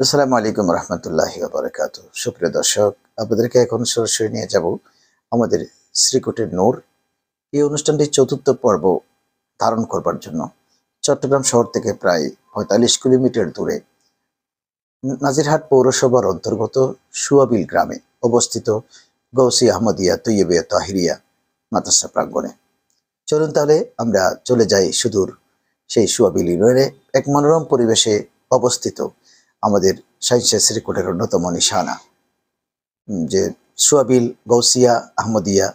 আসসালামু আলাইকুম রহমতুল্লাহি ওয়া বারাকাতুহু। সুপ্রিয় দর্শক, আপনাদেরকে এখন সরাসরি নিয়ে যাব আমাদের শ্রীকুটির নূর এই অনুষ্ঠানটির চতুর্থ পর্ব ধারণ করবার জন্য চট্টগ্রাম শহর থেকে প্রায় ৪৫ কিলোমিটার দূরে নাজিরহাট পৌরসভার অন্তর্গত সুয়াবিল গ্রামে অবস্থিত গৌসী আহমদিয়া তৈয়বিয়া তাহিরিয়া মাদ্রাসা প্রাঙ্গণে। চলুন তাহলে আমরা চলে যাই সুদূর সেই সুয়াবিল ইউনিয়নে এক মনোরম পরিবেশে অবস্থিত আমাদের সাইন্সের শ্রীকুটের অন্যতম নিশানা যে সুয়াবিল গৌসিয়া আহমদিয়া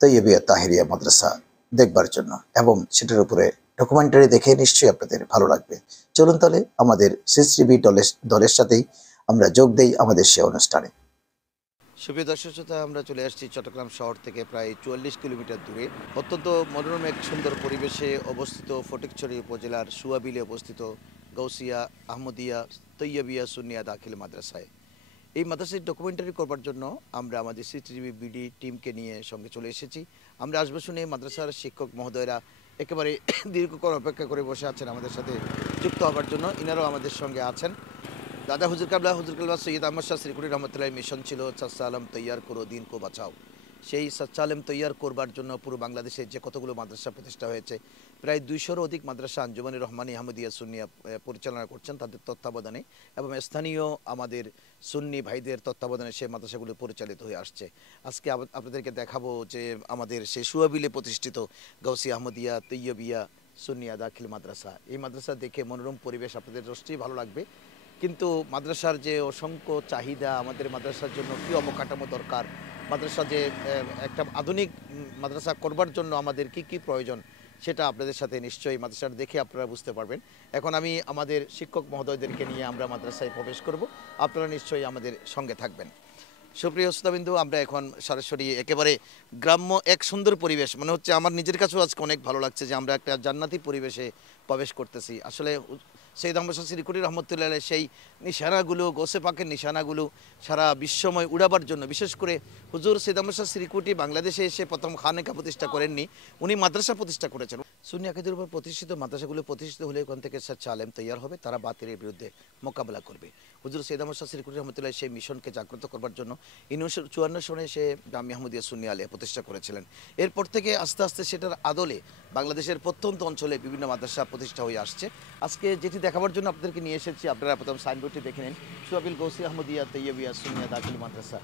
তৈয়বিয়া তাহিরিয়া মাদ্রাসা দেখবার জন্য, এবং সেটার উপরে ডকুমেন্টারি দেখে নিশ্চয়ই আপনাদের ভালো লাগবে। চলুন তাহলে আমাদের সিসিটিভি দলের সাথেই আমরা যোগ দেই আমাদের সে অনুষ্ঠানে। সুপ্রিয় দর্শক শ্রোতা, আমরা চলে আসছি চট্টগ্রাম শহর থেকে প্রায় ৪৪ কিলোমিটার দূরে অত্যন্ত মনোরম এক সুন্দর পরিবেশে অবস্থিত ফটিকছড়ি উপজেলার সুয়াবিলে অবস্থিত গৌসিয়া আহমদিয়া তৈয়বিয়া সুন্নিয়া দাখিল মাদ্রাসায়। এই মাদ্রাসার ডকুমেন্টারি করবার জন্য আমরা আমাদের সিসিটিভি বিডি টিমকে নিয়ে সঙ্গে চলে এসেছি। আমরা আসবো শুনে মাদ্রাসার শিক্ষক মহোদয়রা একেবারে দীর্ঘক্ষণ অপেক্ষা করে বসে আছেন আমাদের সাথে যুক্ত হবার জন্য। ইনারাও আমাদের সঙ্গে আছেন। দাদা হুজুর কাবলা সৈয়দ আহমদ শাহ শ্রীকুটি রহমতুল্লাহ মিশন ছিল সাচ্চা আলম তৈয়ার করো দিন কো বাঁচাও। সেই সাচ্চা আলম তৈয়ার করবার জন্য পুরো বাংলাদেশে যে কতগুলো মাদ্রাসা প্রতিষ্ঠা হয়েছে, প্রায় ২০০-র অধিক মাদ্রাসা আঞ্জুমানে রহমানী আহমদিয়া সুন্নিয়া পরিচালনা করছেন তাদের তত্ত্বাবধানে, এবং স্থানীয় আমাদের সুন্নি ভাইদের তত্ত্বাবধানে সেই মাদ্রাসাগুলো পরিচালিত হয়ে আসছে। আজকে আপনাদেরকে দেখাবো যে আমাদের সেই সুয়াবিলে প্রতিষ্ঠিত গৌসি আহমদিয়া তৈয়বিয়া সুন্নিয়া দাখিল মাদ্রাসা। এই মাদ্রাসা দেখে মনোরম পরিবেশ আপনাদের নিশ্চয়ই ভালো লাগবে। কিন্তু মাদ্রাসার যে অসংখ্য চাহিদা, আমাদের মাদ্রাসার জন্য কী অবকাঠামো দরকার, মাদ্রাসা যে একটা আধুনিক মাদ্রাসা করবার জন্য আমাদের কি কি প্রয়োজন, সেটা আপনাদের সাথে নিশ্চয়ই মাদ্রাসার দেখে আপনারা বুঝতে পারবেন। এখন আমি আমাদের শিক্ষক মহোদয়দেরকে নিয়ে আমরা মাদ্রাসায় প্রবেশ করব, আপনারা নিশ্চয়ই আমাদের সঙ্গে থাকবেন। সুপ্রিয় শ্রোতাবিন্দু, আমরা এখন সরাসরি একেবারে গ্রাম্য এক সুন্দর পরিবেশ, মনে হচ্ছে আমার নিজের কাছেও আজকে অনেক ভালো লাগছে যে আমরা একটা জান্নাতি পরিবেশে প্রবেশ করতেছি। আসলে সৈয়দ আহমদ শাহ শ্রীকুটি রহমতুল্লাহ সেই নিশানাগুলো, গোসে পাকের নিশানাগুলো সারা বিশ্বময় উড়াবার জন্য, বিশেষ করে হুজুর সৈয়দ আহমদ শাহ শ্রীকুটি বাংলাদেশে এসে প্রথম খানেকা প্রতিষ্ঠা করেননি, উনি মাদ্রাসা প্রতিষ্ঠা করেছেন। সুন্নি আকিদের উপর প্রতিষ্ঠিত মাদ্রাসাগুলো প্রতিষ্ঠিত হলে ওখান থেকে সাচ্চা আলেম তৈয়ার হবে, তারা বাতিলের বিরুদ্ধে মোকাবেলা করবে। হুজুর সৈয়দ আহমদ শাহ শ্রীকুটি রহমতুল্লাহ সেই মিশনকে জাগ্রত করবার জন্য 1954 সনে সে জামিয়া আহমদিয়া সুন্নি আলিয়া প্রতিষ্ঠা করেছিলেন। এরপর থেকে আস্তে আস্তে সেটার আদলে বাংলাদেশের প্রত্যন্ত অঞ্চলে বিভিন্ন মাদ্রাসা প্রতিষ্ঠা হয়ে আসছে। আজকে যেটি দেখাবার জন্য আপনাদেরকে নিয়ে এসেছি, আপনারা প্রথম সাইনবোর্ডটি দেখে নিন, সুয়াবিল গৌসি আহমদিয়া তৈয়বিয়া সুন্নিয়া দাখিল মাদ্রাসা।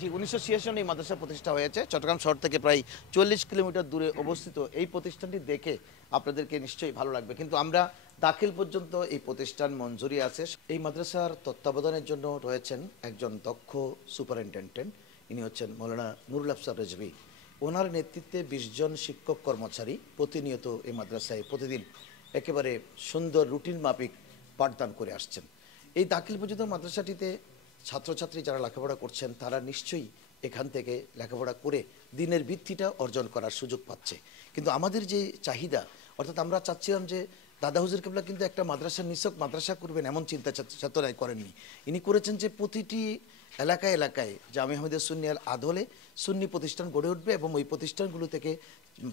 জি, 1986 সনে এই মাদ্রাসা প্রতিষ্ঠা হয়েছে। চট্টগ্রাম শহর থেকে প্রায় 40 কিলোমিটার দূরে অবস্থিত এই প্রতিষ্ঠানটি দেখে আপনাদেরকে নিশ্চয়ই ভালো লাগবে। কিন্তু আমরা দাখিল পর্যন্ত এই প্রতিষ্ঠান মঞ্জুরি আছে। এই মাদ্রাসার তত্ত্বাবধানের জন্য রয়েছেন একজন দক্ষ সুপারিনটেন্ডেন্ট, ইনি হচ্ছেন মৌলানা নুরুল আফসার রেজভী। ওনার নেতৃত্বে 20 জন শিক্ষক কর্মচারী প্রতিনিয়ত এই মাদ্রাসায় প্রতিদিন একেবারে সুন্দর রুটিন মাফিক পাঠদান করে আসছেন। এই দাখিল পর্যন্ত মাদ্রাসাটিতে ছাত্রছাত্রী যারা লেখাপড়া করছেন তারা নিশ্চয়ই এখান থেকে লেখাপড়া করে দিনের ভিত্তিটা অর্জন করার সুযোগ পাচ্ছে। কিন্তু আমাদের যে চাহিদা, অর্থাৎ আমরা চাচ্ছিলাম যে দাদা হুজুর কেবলা কিন্তু একটা মাদ্রাসার নিছক মাদ্রাসা করবেন এমন চিন্তা ছাত্ররাই করেননি। ইনি করেছেন যে প্রতিটি এলাকায় এলাকায় জামিয়া আহমদিয়া সুন্নিয়ার আদলে সুন্নি প্রতিষ্ঠান গড়ে উঠবে, এবং ওই প্রতিষ্ঠানগুলো থেকে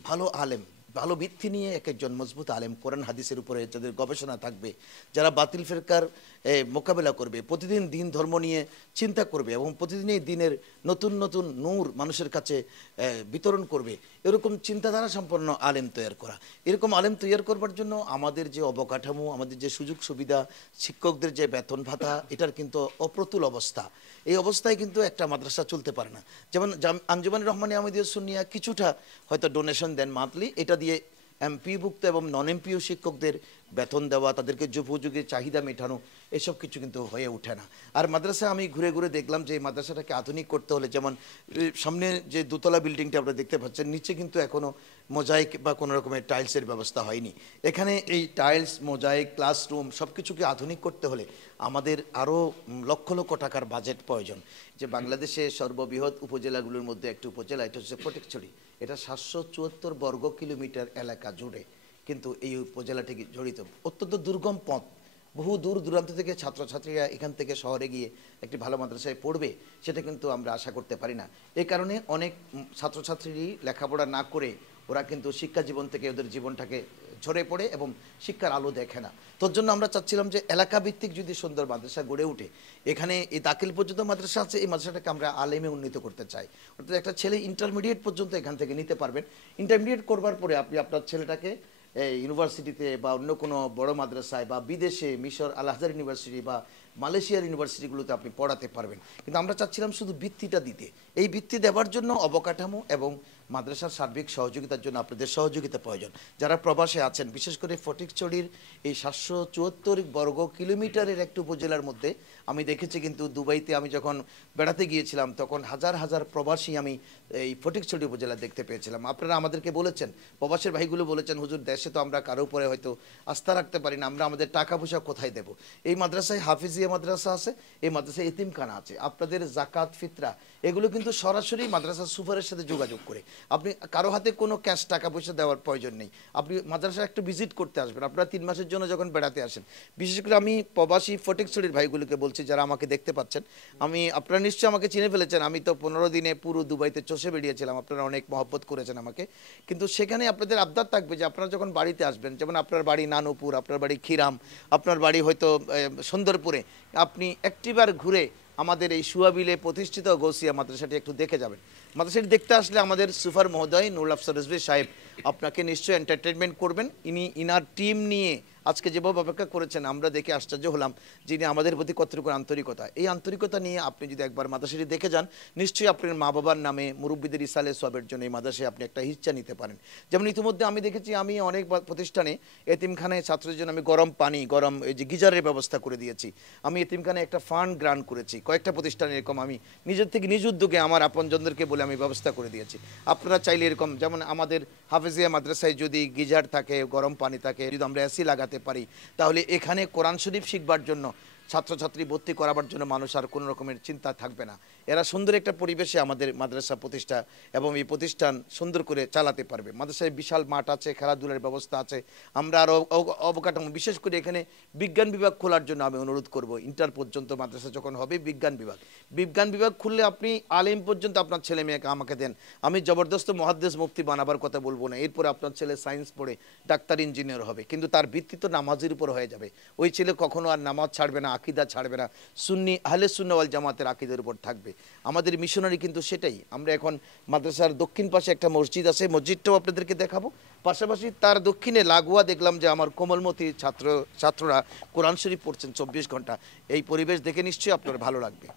ভালো আলেম, ভালো ভিত্তি নিয়ে এক একজন মজবুত আলেম কোরআন হাদিসের উপরে যাদের গবেষণা থাকবে, যারা বাতিল ফেরকার মোকাবেলা করবে, প্রতিদিন দিন ধর্ম নিয়ে চিন্তা করবে এবং প্রতিদিনই দিনের নতুন নতুন নূর মানুষের কাছে বিতরণ করবে, এরকম চিন্তাধারা সম্পন্ন আলেম তৈরি করা। এরকম আলেম তৈরি করবার জন্য আমাদের যে অবকাঠামো, আমাদের যে সুযোগ সুবিধা, শিক্ষকদের যে বেতন ভাতা, এটার কিন্তু অপ্রতুল অবস্থা। এই অবস্থায় কিন্তু একটা মাদ্রাসা চলতে পারে না। যেমন আঞ্জুমানে রহমানী আহমদিয়া সুন্নিয়া কিছুটা হয়তো ডোনেশন দেন মান্থলি, এটা দিয়ে এমপিভুক্ত এবং নন এমপিও শিক্ষকদের বেতন দেওয়া, তাদেরকে যুগোপযোগী চাহিদা মেটানো, এসব কিছু কিন্তু হয়ে ওঠে না। আর মাদ্রাসা আমি ঘুরে ঘুরে দেখলাম যে এই মাদ্রাসাটাকে আধুনিক করতে হলে, যেমন সামনে যে দোতলা বিল্ডিংটা আপনারা দেখতে পাচ্ছেন, নিচে কিন্তু এখনও মোজাইক বা কোনো রকমের টাইলসের ব্যবস্থা হয়নি। এখানে এই টাইলস, মোজাইক, ক্লাসরুম সব কিছুকে আধুনিক করতে হলে আমাদের আরও লক্ষ লক্ষ টাকার বাজেট প্রয়োজন। যে বাংলাদেশে সর্ববৃহৎ উপজেলাগুলোর মধ্যে একটি উপজেলা, এটা হচ্ছে ফটিকছড়ি। এটা 774 বর্গ কিলোমিটার এলাকা জুড়ে কিন্তু এই উপজেলাটি জড়িত। অত্যন্ত দুর্গম পথ, বহু দূর দূরান্ত থেকে ছাত্রছাত্রীরা এখান থেকে শহরে গিয়ে একটি ভালো মাদ্রাসায় পড়বে, সেটা কিন্তু আমরা আশা করতে পারি না। এই কারণে অনেক ছাত্রছাত্রীরই লেখাপড়া না করে ওরা কিন্তু শিক্ষা জীবন থেকে ওদের জীবনটাকে ঝরে পড়ে এবং শিক্ষার আলো দেখে না। তোর জন্য আমরা চাচ্ছিলাম যে এলাকা ভিত্তিক যদি সুন্দর মাদ্রাসা গড়ে উঠে, এখানে এই দাখিল পর্যন্ত মাদ্রাসা আছে, এই মাদ্রাসাটাকে আমরা আলেমে উন্নীত করতে চাই। অর্থাৎ একটা ছেলে ইন্টারমিডিয়েট পর্যন্ত এখান থেকে নিতে পারবেন। ইন্টারমিডিয়েট করবার পরে আপনি আপনার ছেলেটাকে ইউনিভার্সিটিতে বা অন্য কোনো বড় মাদ্রাসায় বা বিদেশে মিশর আল আজহার ইউনিভার্সিটি বা মালয়েশিয়ার ইউনিভার্সিটিগুলোতে আপনি পড়াতে পারবেন। কিন্তু আমরা চাচ্ছিলাম শুধু বৃত্তিটা দিতে। এই বৃত্তি দেওয়ার জন্য অবকাঠামো এবং মাদ্রাসার সার্বিক সহযোগিতার জন্য আপনাদের সহযোগিতা প্রয়োজন। যারা প্রবাসে আছেন, বিশেষ করে ফটিকছড়ির এই 774 বর্গ কিলোমিটারের একটি উপজেলার মধ্যে আমি দেখেছি, কিন্তু দুবাইতে আমি যখন বেড়াতে গিয়েছিলাম তখন হাজার হাজার প্রবাসী আমি এই ফটিকছড়ি উপজেলা দেখতে পেয়েছিলাম। আপনারা আমাদেরকে বলেছেন, প্রবাসের ভাইগুলো বলেছেন, হুজুর দেশে তো আমরা কারো উপরে হয়তো আস্থা রাখতে পারি না, আমরা আমাদের টাকা পয়সা কোথায় দেব? এই মাদ্রাসায় হাফিজিয়া মাদ্রাসা আছে, এই মাদ্রাসায় এতিমখানা আছে। আপনাদের জাকাত ফিতরা এগুলো কিন্তু সরাসরি মাদ্রাসার সুপারের সাথে যোগাযোগ করে, আপনি কারো হাতে কোনো ক্যাশ টাকা পয়সা দেওয়ার প্রয়োজন নেই। আপনি মাদ্রাসায় একটু ভিজিট করতে আসবেন, আপনারা 3 মাসের জন্য যখন বেড়াতে আসেন। বিশেষ করে আমি প্রবাসী ফটিকছড়ির ভাইগুলোকে বলছি যারা আমাকে দেখতে পাচ্ছেন, আপনারা নিশ্চয়ই আমাকে চিনে ফেলেছেন। আমি তো 15 দিনে পুরো দুবাইতে চষে বেরিয়েছিলাম, আপনারা অনেক মহব্বত করেছেন আমাকে। কিন্তু সেখানে আপনাদের আবদার থাকবে যে আপনারা যখন বাড়িতে আসবেন, যেমন আপনার বাড়ি নানুপুর, আপনার বাড়ি খিরাম, আপনার বাড়ি হয়তো সুন্দরপুরে, আপনি একটিবার ঘুরে আমাদের এই সুয়াবিলে প্রতিষ্ঠিত গৌসিয়া মাদ্রাসাটি একটু দেখে যাবেন। মাদ্রাসাটি দেখতে আসলে আমাদের সুফার মহোদয় নুরুল আফসার রিজভী সাহেব আপনাকে নিশ্চয়ই এন্টারটেনমেন্ট করবেন। ইনার টিম নিয়ে আজকে যেভাবে অপেক্ষা করেছেন, আমরা দেখে আশ্চর্য হলাম যিনি আমাদের প্রতি কতটুকু আন্তরিকতা। এই আন্তরিকতা নিয়ে আপনি যদি একবার মাদ্রাসাটি দেখে যান, নিশ্চয়ই আপনার মা বাবার নামে মুরব্বীদের ইসালে সবের জন্য এই মাদ্রাসায় আপনি একটা হিচ্ছা নিতে পারেন। যেমন ইতিমধ্যে আমি দেখেছি, আমি অনেক প্রতিষ্ঠানে এতিমখানায় ছাত্রদের জন্য আমি গরম পানি, গরম এই যে গিজারের ব্যবস্থা করে দিয়েছি। আমি এতিমখানায় একটা ফান্ড গ্রান্ট করেছি, কয়েকটা প্রতিষ্ঠানে এরকম আমি নিজের থেকে নিজ উদ্যোগে আমার আপনজনদেরকে বলে আমি ব্যবস্থা করে দিয়েছি। আপনারা চাইলে এরকম, যেমন আমাদের হাফেজিয়া মাদ্রাসায় যদি গিজার থাকে, গরম পানি থাকে, যদি আমরা এসি লাগাতে পারি, তাহলে এখানে কোরআন শরীফ শিখবার জন্য ছাত্রছাত্রী ভর্তি করাবার জন্য মানুষ আর কোনো রকমের চিন্তা থাকবে না। এরা সুন্দর একটা পরিবেশে আমাদের মাদ্রাসা প্রতিষ্ঠা এবং এই প্রতিষ্ঠান সুন্দর করে চালাতে পারবে। মাদ্রাসায় বিশাল মাঠ আছে, খেলাধুলার ব্যবস্থা আছে। আমরা আরও অবকাঠামো, বিশেষ করে এখানে বিজ্ঞান বিভাগ খোলার জন্য আমি অনুরোধ করব। ইন্টার পর্যন্ত মাদ্রাসা যখন হবে, বিজ্ঞান বিভাগ খুললে আপনি আলেম পর্যন্ত আপনার ছেলে মেয়েকে আমাকে দেন, আমি জবরদস্ত মুহাদ্দিস মুফতি বানাবার কথা বলবো না। এরপরে আপনার ছেলে সায়েন্স পড়ে ডাক্তার ইঞ্জিনিয়ার হবে, কিন্তু তার ভিত্তি তো নামাজের উপর হয়ে যাবে। ওই ছেলে কখনো আর নামাজ ছাড়বে না, আকিদা ছাড়বে না, সুন্নি আহলে সুন্নাহ ওয়াল জামাতের আকিদের উপর থাকবে। আমাদের মিশনারি কিন্তু সেটাই। আমরা এখন মাদ্রাসার দক্ষিণ পাশে একটা মসজিদ আছে, মসজিদটাও আপনাদেরকে দেখাবো। পাশাপাশি তার দক্ষিণে লাগোয়া দেখলাম যে আমার কোমলমতি ছাত্ররা কোরআন শরীফ পড়ছেন 24 ঘন্টা। এই পরিবেশ দেখে নিশ্চয়ই আপনার ভালো লাগবে।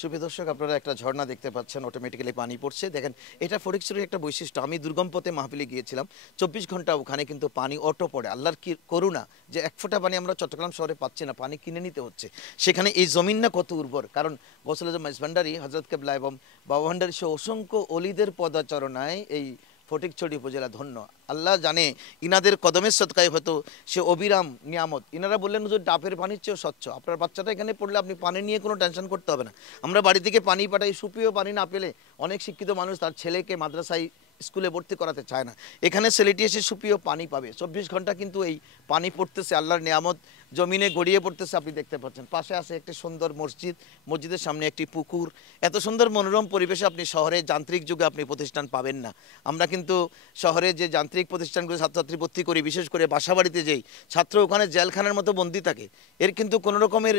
সুপ্রিয় দর্শক, আপনারা একটা ঝর্ণা দেখতে পাচ্ছেন, অটোমেটিক্যালি পানি পড়ছে। দেখেন, এটা ফটিকছড়ির একটা বৈশিষ্ট্য। আমি দুর্গম পথে মাহফিলে গিয়েছিলাম, 24 ঘন্টা ওখানে কিন্তু পানি অটো পড়ে। আল্লাহর কি করুণা যে এক ফোঁটা পানি আমরা চট্টগ্রাম শহরে পাচ্ছি না, পানি কিনে নিতে হচ্ছে। সেখানে এই জমিন না কত উর্বর, কারণ গৌসুল আজম মাইজভান্ডারি, হজরত কেবলা এবং বাবা ভান্ডারী সহ অসংখ্য অলিদের পদাচরণায় এই ফটিকছড়ি উপজেলা ধন্য। আল্লাহ জানে ইনাদের কদমের সদকায় হয়তো সে অবিরাম নিয়ামত। ইনারা বললেন হুজুর ডাবের পানির চেয়েও স্বচ্ছ, আপনার বাচ্চাটা এখানে পড়লে আপনি পানি নিয়ে কোনো টেনশন করতে হবে না। আমরা বাড়ি থেকে পানি পাঠাই, সুপ্রিয় পানি না পেলে অনেক শিক্ষিত মানুষ তার ছেলেকে মাদ্রাসায় স্কুলে ভর্তি করাতে চায় না। এখানে ছেলেটি এসে সুপ্রিয় পানি পাবে, 24 ঘন্টা কিন্তু এই পানি পড়তেছে, আল্লাহর নিয়ামত জমিনে গড়িয়ে পড়তেছে। আপনি দেখতে পাচ্ছেন পাশে আছে একটি সুন্দর মসজিদ, মসজিদের সামনে একটি পুকুর। এত সুন্দর মনোরম পরিবেশে আপনি শহরে যান্ত্রিক যুগে আপনি প্রতিষ্ঠান পাবেন না। আমরা কিন্তু শহরে যে যান্ত্রিক প্রতিষ্ঠানগুলো ছাত্রছাত্রী ভর্তি করি, বিশেষ করে বাসাবাড়িতে যেই ছাত্র ওখানে জেলখানার মতো বন্দি থাকে, এর কিন্তু কোনো রকমের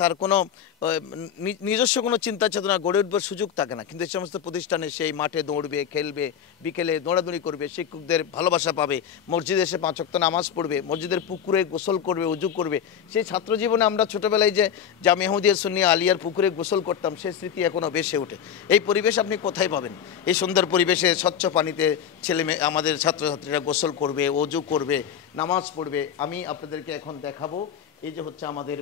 তার কোনো নিজস্ব কোনো চিন্তা চেতনা গড়ে উঠবার সুযোগ থাকে না। কিন্তু এই সমস্ত প্রতিষ্ঠানে সেই মাঠে দৌড়বে, খেলবে, বিকেলে দৌড়াদৌড়ি করবে, শিক্ষকদের ভালোবাসা পাবে, মসজিদে এসে 5 ওয়াক্ত নামাজ পড়বে, মসজিদের পুকুরে গোসল করবে, উজু করবে। সেই ছাত্র জীবনে আমরা ছোটোবেলায় যে জামিয়া আহমদিয়া সুন্নিয়া আলিয়ার পুকুরে গোসল করতাম, সেই স্মৃতি এখনও ভেসে ওঠে। এই পরিবেশ আপনি কোথায় পাবেন? এই সুন্দর পরিবেশে স্বচ্ছ পানিতে মেয়ে আমাদের ছাত্রছাত্রীরা গোসল করবে, উজু করবে, নামাজ পড়বে। আমি আপনাদেরকে এখন দেখাবো, এই যে হচ্ছে আমাদের